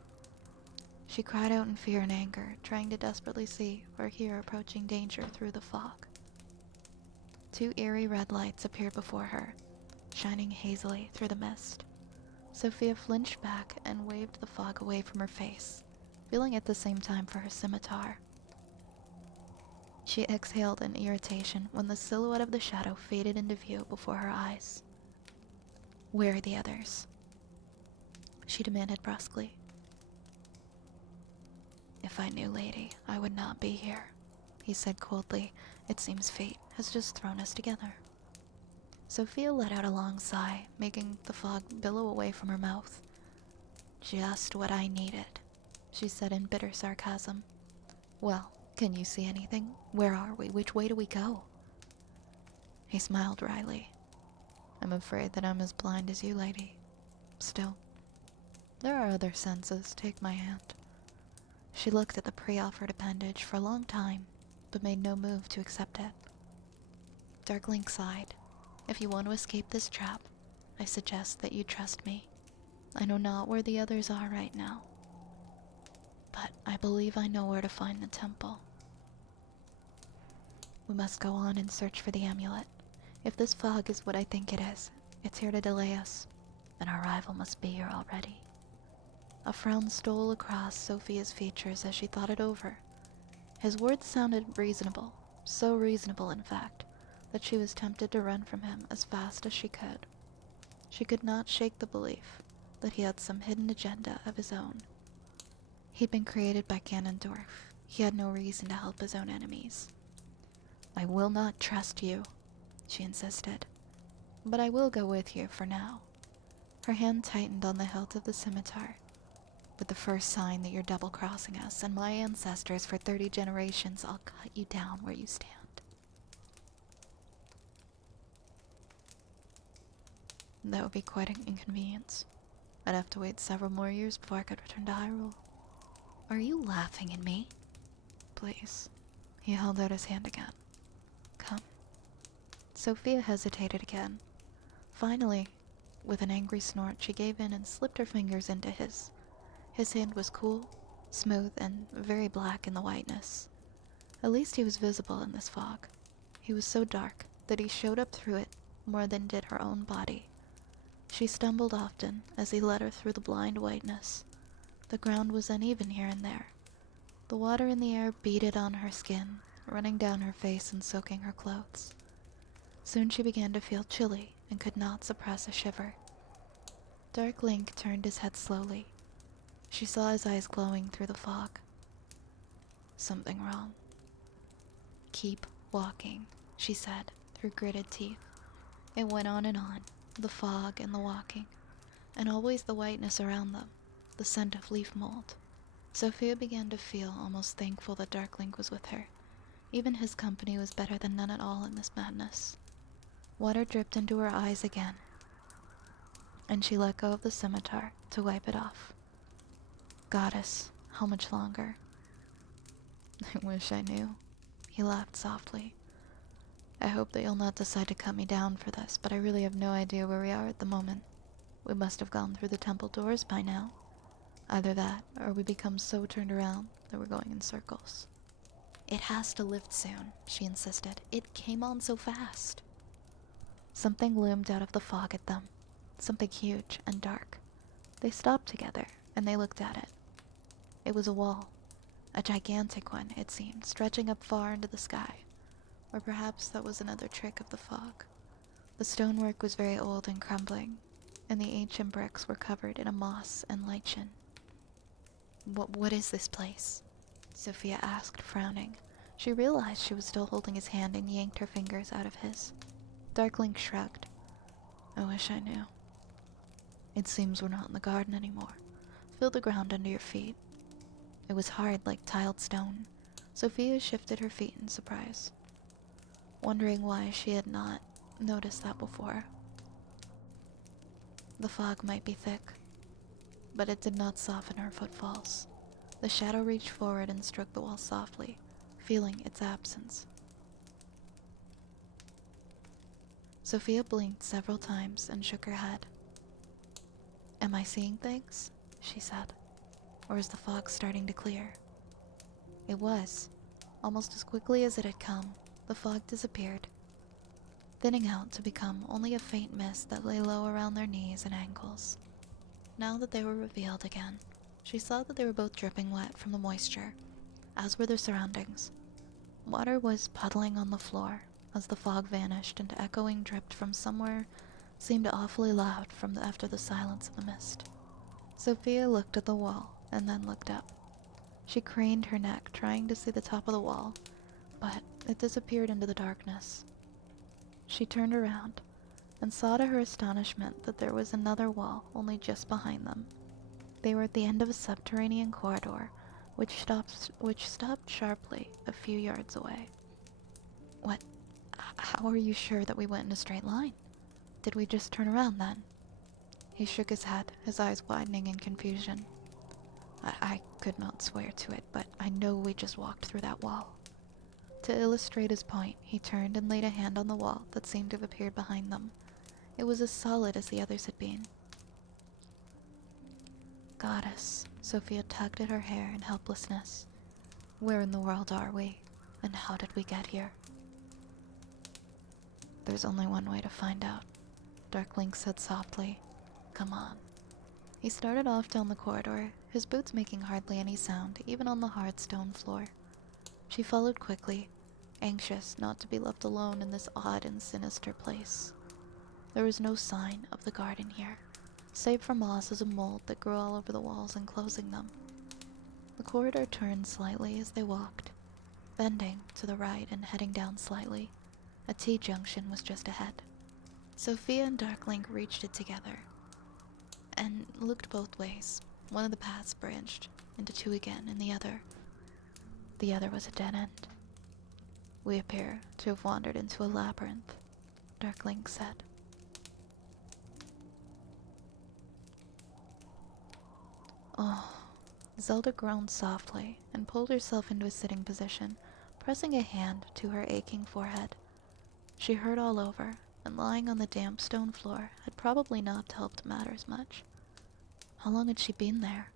She cried out in fear and anger, trying to desperately see or hear approaching danger through the fog. Two eerie red lights appeared before her, shining hazily through the mist. Sophia flinched back and waved the fog away from her face, feeling at the same time for her scimitar. She exhaled in irritation when the silhouette of the shadow faded into view before her eyes. Where are the others? She demanded brusquely. If I knew, lady, I would not be here, he said coldly. It seems fate has just thrown us together. Sophia let out a long sigh, making the fog billow away from her mouth. Just what I needed, she said in bitter sarcasm. Well, can you see anything? Where are we? Which way do we go? He smiled wryly. I'm afraid that I'm as blind as you, lady. Still, there are other senses. Take my hand. She looked at the pre-offered appendage for a long time, but made no move to accept it. Darklink sighed. If you want to escape this trap, I suggest that you trust me. I know not where the others are right now, but I believe I know where to find the temple. We must go on and search for the amulet. If this fog is what I think it is, it's here to delay us, and our rival must be here already. A frown stole across Sophia's features as she thought it over. His words sounded reasonable, so reasonable in fact, that she was tempted to run from him as fast as she could. She could not shake the belief that he had some hidden agenda of his own. He'd been created by Ganondorf. He had no reason to help his own enemies. I will not trust you, she insisted, but I will go with you for now. Her hand tightened on the hilt of the scimitar. With the first sign that you're double-crossing us and my ancestors for 30 generations, I'll cut you down where you stand. That would be quite an inconvenience. I'd have to wait several more years before I could return to Hyrule. Are you laughing at me? Please. He held out his hand again. Come. Sophia hesitated again. Finally, with an angry snort, she gave in and slipped her fingers into his. His hand was cool, smooth, and very black in the whiteness. At least he was visible in this fog. He was so dark that he showed up through it more than did her own body. She stumbled often as he led her through the blind whiteness. The ground was uneven here and there. The water in the air beaded on her skin, running down her face and soaking her clothes. Soon she began to feel chilly and could not suppress a shiver. Dark Link turned his head slowly. She saw his eyes glowing through the fog. Something wrong. Keep walking, she said through gritted teeth. It went on, the fog and the walking, and always the whiteness around them, the scent of leaf mold. Sophia began to feel almost thankful that Darklink was with her. Even his company was better than none at all in this madness. Water dripped into her eyes again, and she let go of the scimitar to wipe it off. Goddess, how much longer? I wish I knew. He laughed softly. I hope that you'll not decide to cut me down for this, but I really have no idea where we are at the moment. We must have gone through the temple doors by now. Either that, or we become so turned around that we're going in circles. It has to lift soon, she insisted. It came on so fast. Something loomed out of the fog at them. Something huge and dark. They stopped together, and they looked at it. It was a wall. A gigantic one, it seemed, stretching up far into the sky. Or perhaps that was another trick of the fog. The stonework was very old and crumbling, and the ancient bricks were covered in a moss and lichen. What is this place? Sophia asked, frowning. She realized she was still holding his hand and yanked her fingers out of his. Darkling shrugged. I wish I knew. It seems we're not in the garden anymore. Feel the ground under your feet. It was hard like tiled stone. Sophia shifted her feet in surprise, wondering why she had not noticed that before. The fog might be thick, but it did not soften her footfalls. The shadow reached forward and stroked the wall softly, feeling its absence. Sophia blinked several times and shook her head. Am I seeing things? She said. Or is the fog starting to clear? It was. Almost as quickly as it had come, the fog disappeared, thinning out to become only a faint mist that lay low around their knees and ankles. Now that they were revealed again, she saw that they were both dripping wet from the moisture, as were their surroundings. Water was puddling on the floor as the fog vanished, and echoing dripped from somewhere seemed awfully loud after the silence of the mist. Sophia looked at the wall and then looked up. She craned her neck, trying to see the top of the wall, but it disappeared into the darkness. She turned around and saw to her astonishment that there was another wall only just behind them. They were at the end of a subterranean corridor, which stopped sharply a few yards away. What? How are you sure that we went in a straight line? Did we just turn around then? He shook his head, his eyes widening in confusion. I could not swear to it, but I know we just walked through that wall. To illustrate his point, he turned and laid a hand on the wall that seemed to have appeared behind them. It was as solid as the others had been. Goddess, Sophia tugged at her hair in helplessness. Where in the world are we, and how did we get here? There's only one way to find out, Darkling said softly. Come on. He started off down the corridor, his boots making hardly any sound, even on the hard stone floor. She followed quickly, anxious not to be left alone in this odd and sinister place. There was no sign of the garden here, save for mosses and mold that grew all over the walls enclosing them. The corridor turned slightly as they walked, bending to the right and heading down slightly. A T-junction was just ahead. Sophia and Darkling reached it together and looked both ways. One of the paths branched into two again, and the other was a dead end. We appear to have wandered into a labyrinth, Darkling said. Oh, Zelda groaned softly and pulled herself into a sitting position, pressing a hand to her aching forehead. She hurt all over, and lying on the damp stone floor had probably not helped matters much. How long had she been there?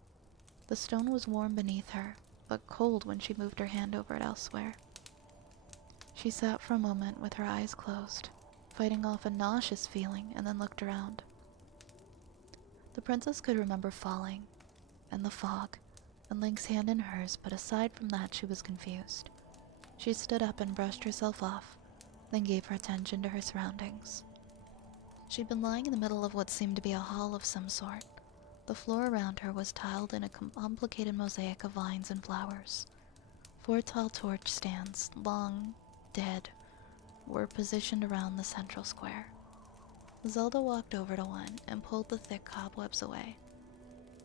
The stone was warm beneath her, but cold when she moved her hand over it elsewhere. She sat for a moment with her eyes closed, fighting off a nauseous feeling, and then looked around. The princess could remember falling, and the fog, and Link's hand in hers, but aside from that she was confused. She stood up and brushed herself off, then gave her attention to her surroundings. She'd been lying in the middle of what seemed to be a hall of some sort. The floor around her was tiled in a complicated mosaic of vines and flowers. 4 tall torch stands, long, dead, were positioned around the central square. Zelda walked over to one and pulled the thick cobwebs away.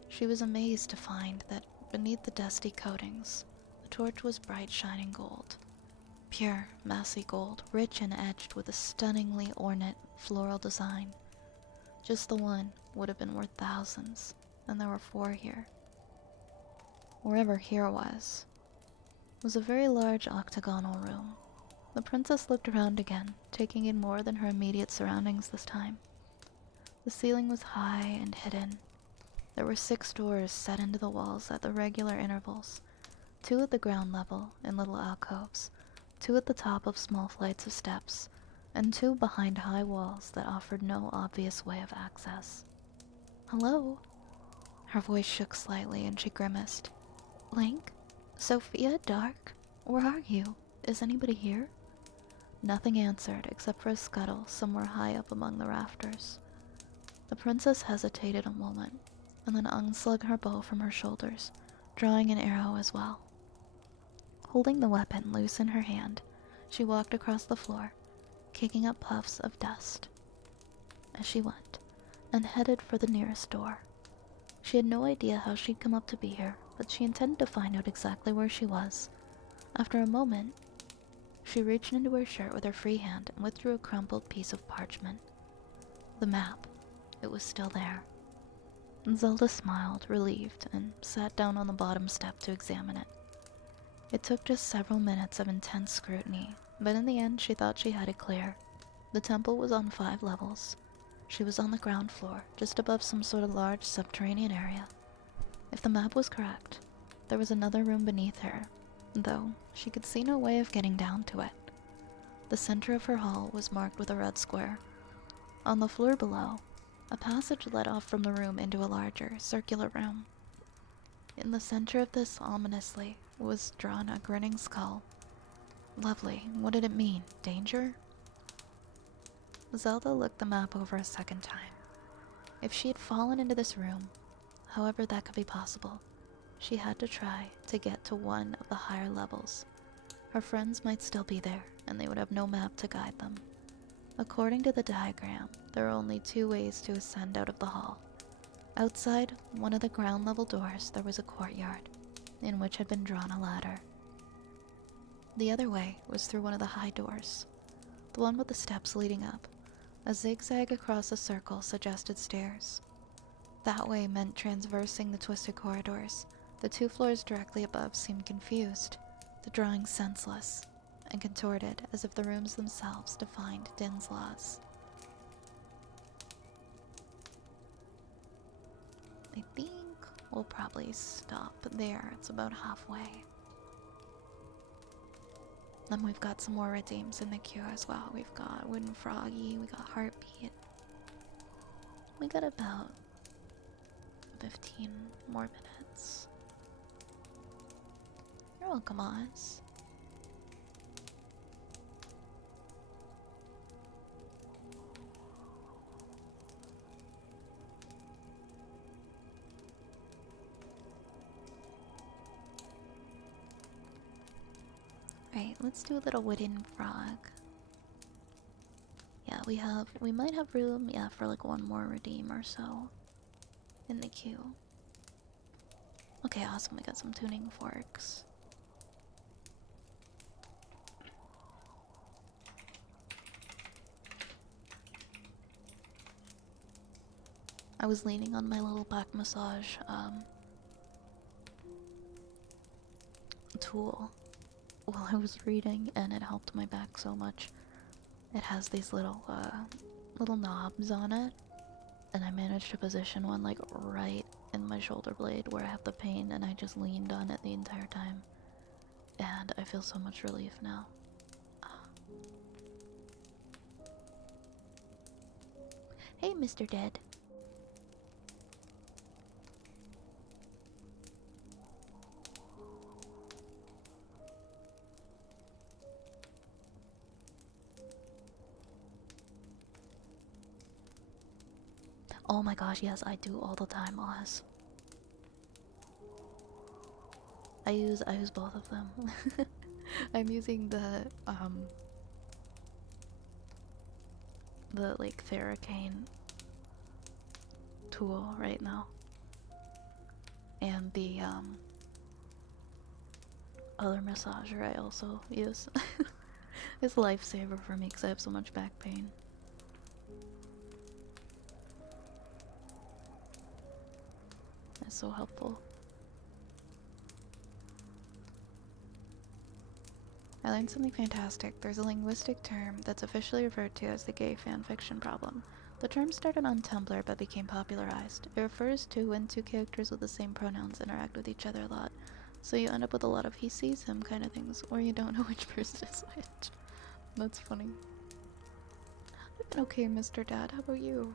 She was amazed to find that beneath the dusty coatings, the torch was bright shining gold. Pure, massy gold, rich and edged with a stunningly ornate floral design. Just the one would have been worth thousands, and there were 4 here. Wherever here was a very large octagonal room. The princess looked around again, taking in more than her immediate surroundings this time. The ceiling was high and hidden. There were 6 doors set into the walls at the regular intervals, 2 at the ground level in little alcoves, 2 at the top of small flights of steps, and 2 behind high walls that offered no obvious way of access. Hello? Her voice shook slightly and she grimaced. Link? Sophia? Dark? Where are you? Is anybody here? Nothing answered except for a scuttle somewhere high up among the rafters. The princess hesitated a moment, and then unslung her bow from her shoulders, drawing an arrow as well. Holding the weapon loose in her hand, she walked across the floor, kicking up puffs of dust as she went, and headed for the nearest door. She had no idea how she'd come up to be here, but she intended to find out exactly where she was. After a moment, she reached into her shirt with her free hand and withdrew a crumpled piece of parchment. The map. It was still there. Zelda smiled, relieved, and sat down on the bottom step to examine it. It took just several minutes of intense scrutiny, but in the end she thought she had it clear. The temple was on 5 levels. She was on the ground floor, just above some sort of large subterranean area. If the map was correct, there was another room beneath her, though she could see no way of getting down to it. The center of her hall was marked with a red square. On the floor below, a passage led off from the room into a larger, circular room. In the center of this, ominously, was drawn a grinning skull. Lovely. What did it mean? Danger? Zelda looked the map over a second time. If she had fallen into this room, however that could be possible, she had to try to get to one of the higher levels. Her friends might still be there, and they would have no map to guide them. According to the diagram, there are only 2 ways to ascend out of the hall. Outside one of the ground level doors there was a courtyard, in which had been drawn a ladder. The other way was through one of the high doors, the one with the steps leading up. A zigzag across a circle suggested stairs. That way meant transversing the twisted corridors. The 2 floors directly above seemed confused, the drawings senseless, and contorted as if the rooms themselves defied Din's laws. I think we'll probably stop there. It's about halfway. Then we've got some more redeems in the queue as well. We've got Wooden Froggy, we got Heartbeat. We got about 15 more minutes. You're welcome, Oz. Right, let's do a little wooden frog. Yeah, we might have room, yeah, for like 1 more redeem or so in the queue. Okay, awesome, we got some tuning forks. I was leaning on my little back massage tool while I was reading, and it helped my back so much. It has these little knobs on it, and I managed to position one like right in my shoulder blade where I have the pain, and I just leaned on it the entire time, and I feel so much relief now. Hey, Mr. Dead. Oh my gosh, yes, I do all the time, Oz. I use both of them. I'm using the like Theracane tool right now. And the other massager I also use. It's a lifesaver for me because I have so much back pain. It's so helpful. I learned something fantastic. There's a linguistic term that's officially referred to as the gay fanfiction problem. The term started on Tumblr but became popularized. It refers to when 2 characters with the same pronouns interact with each other a lot. So you end up with a lot of he sees him kind of things, or you don't know which person is which. That's funny. I've been okay, Mr. Dad. How about you?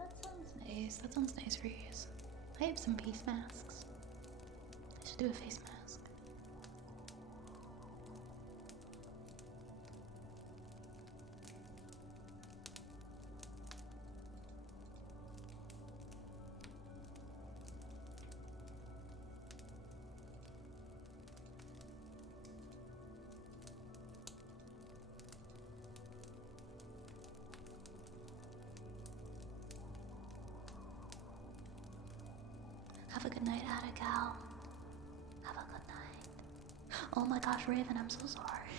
That sounds nice. That sounds nice, Reese. I have some face masks. I should do a face mask. Have a good night, Attical. Have a good night. Oh my gosh, Raven, I'm so sorry.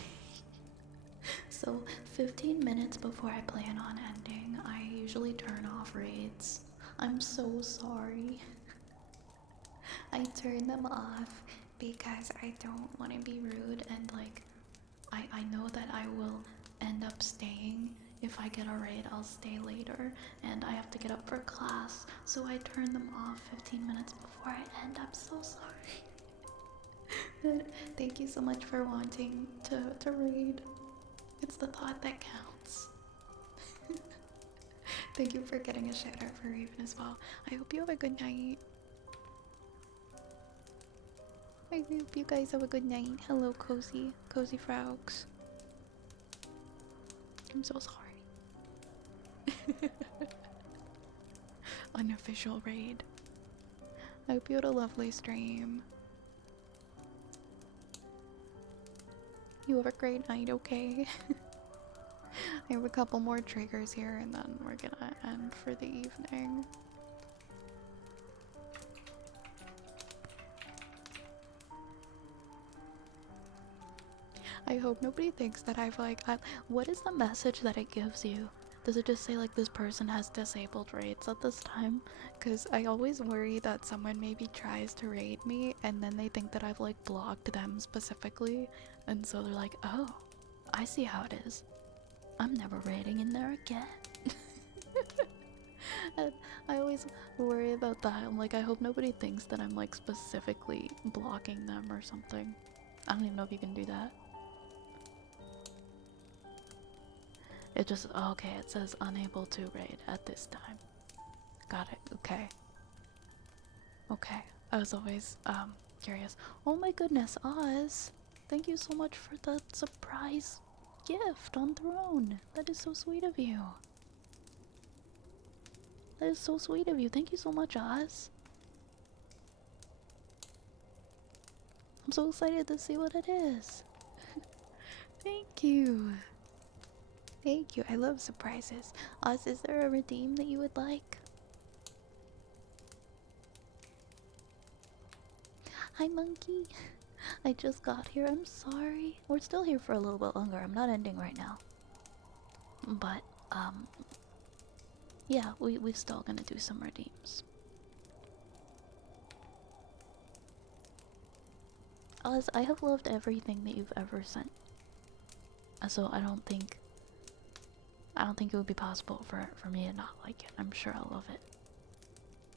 So, 15 minutes before I plan on ending, I usually turn off raids. I'm so sorry. I turn them off because I don't want to be rude and like I know that I will end up staying. If I get a raid, I'll stay later and I have to get up for class, so I turn them off 15 minutes before I end. I'm so sorry. But thank you so much for wanting to raid. It's the thought that counts. Thank you for getting a shout out for Raven as well. I hope you have a good night. I hope you guys have a good night. Hello, Cozy Frogs. I'm so sorry. Unofficial raid. I hope you had a lovely stream. You have a great night, okay? I have a couple more triggers here and then we're gonna end for the evening. I hope nobody thinks that I've like, what is the message that it gives you? Does it just say like this person has disabled raids at this time? Because I always worry that someone maybe tries to raid me and then they think that I've like blocked them specifically, and so they're like, oh, I see how it is. I'm never raiding in there again. And I always worry about that. I'm like, I hope nobody thinks that I'm like specifically blocking them or something. I don't even know if you can do that. It just, oh, okay, it says unable to raid at this time. Got it, okay. Okay, I was always, curious. Oh my goodness, Oz! Thank you so much for the surprise gift on Throne. That is so sweet of you. That is so sweet of you. Thank you so much, Oz. I'm so excited to see what it is. Thank you. Thank you. I love surprises. Oz, is there a redeem that you would like? Hi, Monkey. I just got here. I'm sorry. We're still here for a little bit longer. I'm not ending right now. But, yeah, we're still gonna do some redeems. Oz, I have loved everything that you've ever sent. So I don't think it would be possible for me to not like it. I'm sure I'll love it.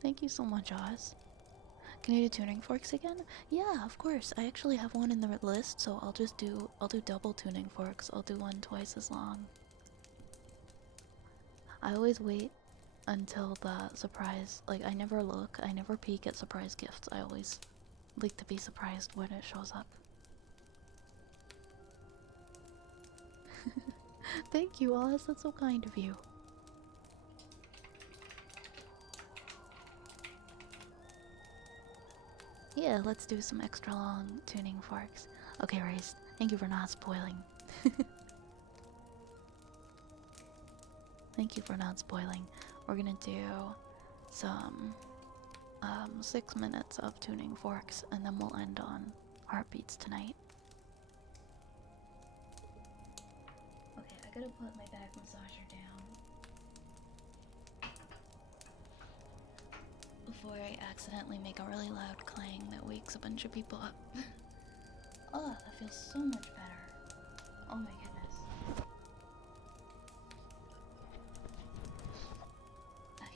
Thank you so much, Oz. Can you do tuning forks again? Yeah, of course. I actually have one in the list, so I'll do double tuning forks. I'll do one twice as long. I always wait until the surprise, like I never look, I never peek at surprise gifts. I always like to be surprised when it shows up. Thank you, Oz. That's so kind of you. Yeah, let's do some extra long tuning forks. Okay, Race, thank you for not spoiling. Thank you for not spoiling. We're gonna do some 6 minutes of tuning forks and then we'll end on heartbeats tonight. Okay, I gotta put my back massager down before I accidentally make a really loud clang that wakes a bunch of people up. Oh, that feels so much better. Oh my goodness. Okay.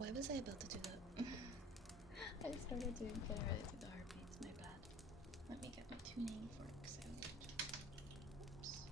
Why was I about to do that? I started to get ready to do the heartbeats, my bad. Let me get my tuning forks out. Oops.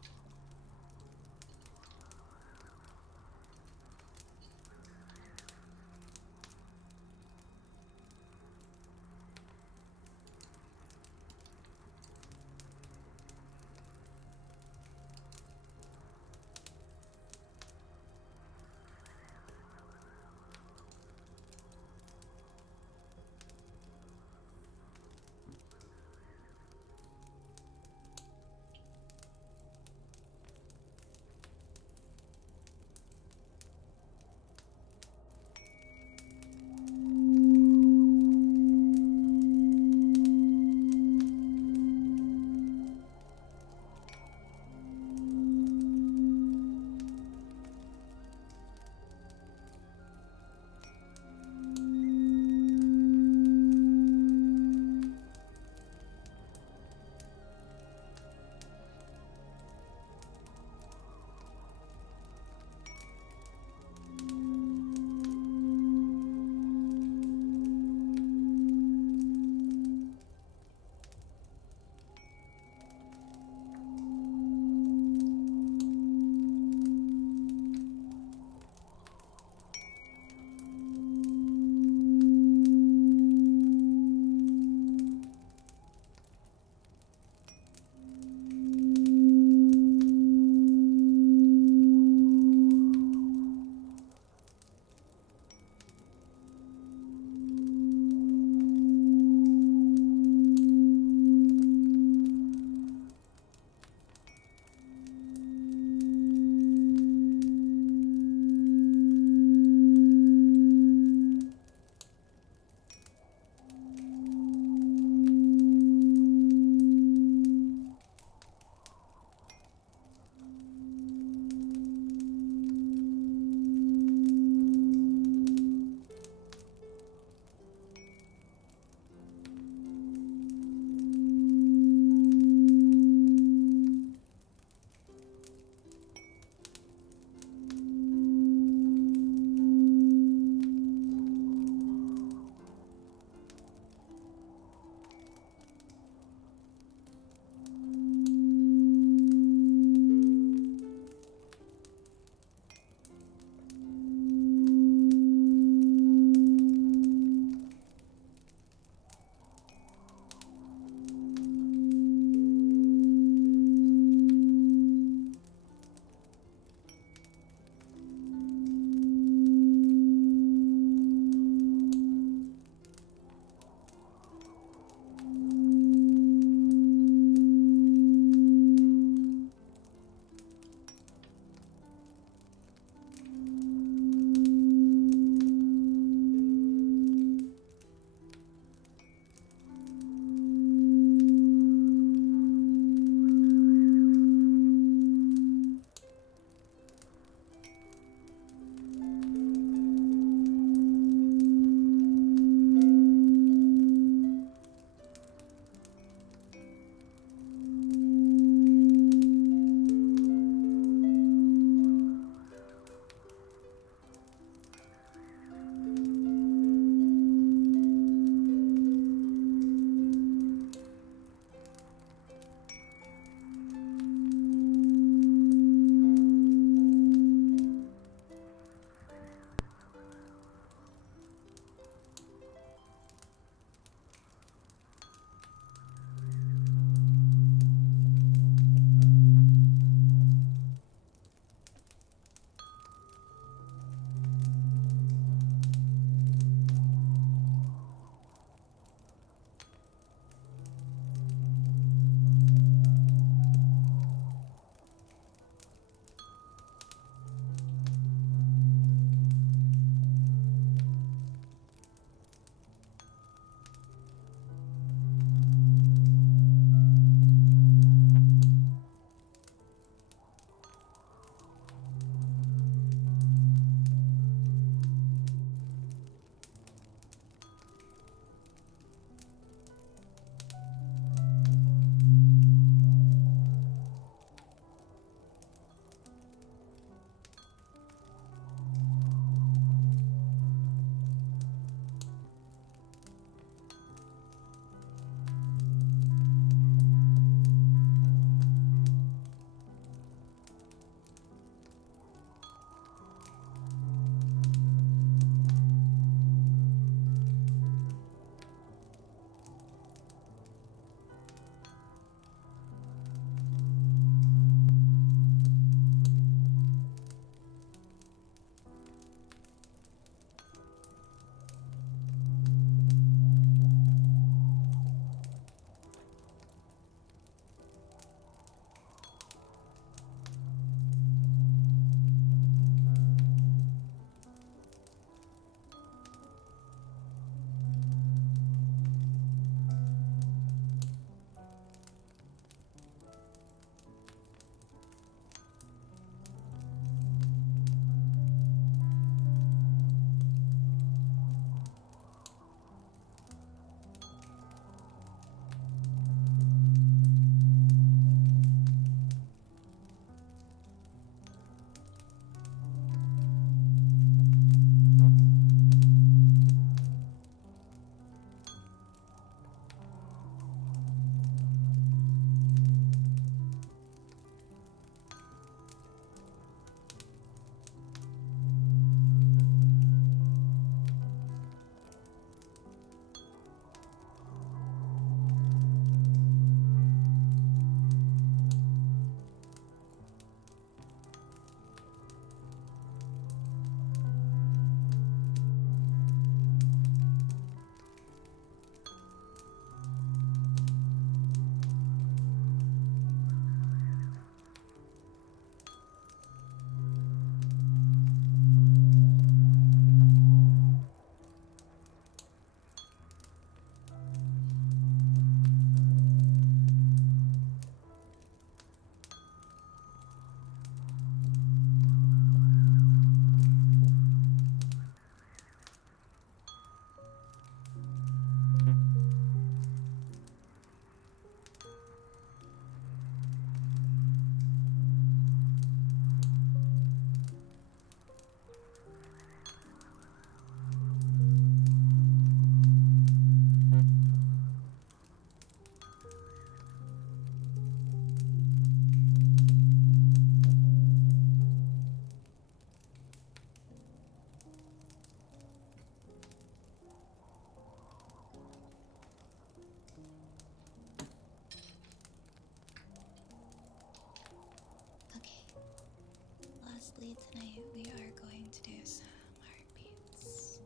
we are going to do some heartbeats.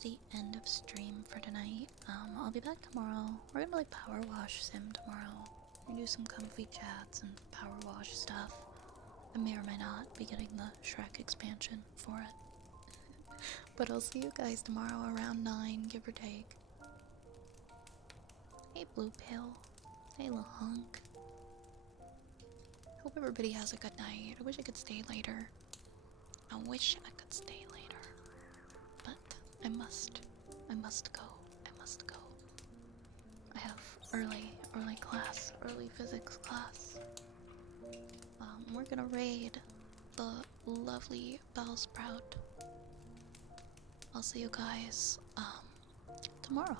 the end of stream for tonight. I'll be back tomorrow. We're gonna like power wash sim tomorrow. We're gonna do some comfy chats and power wash stuff. I may or may not be getting the Shrek expansion for it. But I'll see you guys tomorrow around 9, give or take. Hey Blue Pill. Hey little hunk. Hope everybody has a good night. I wish I could stay later. I wish I could stay later. But I must. I must go. I must go. I have early class, early physics class. We're gonna raid the lovely Bellsprout. I'll see you guys, tomorrow.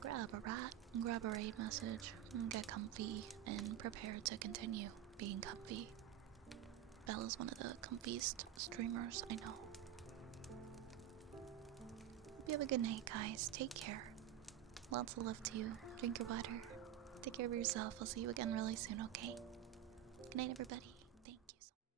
Grab a rat, grab a raid message, and get comfy and prepare to continue being comfy. Belle is one of the comfiest streamers I know. Hope you have a good night, guys. Take care. Lots of love to you. Drink your water. Take care of yourself. I'll see you again really soon, okay? Good night, everybody. Thank you so much.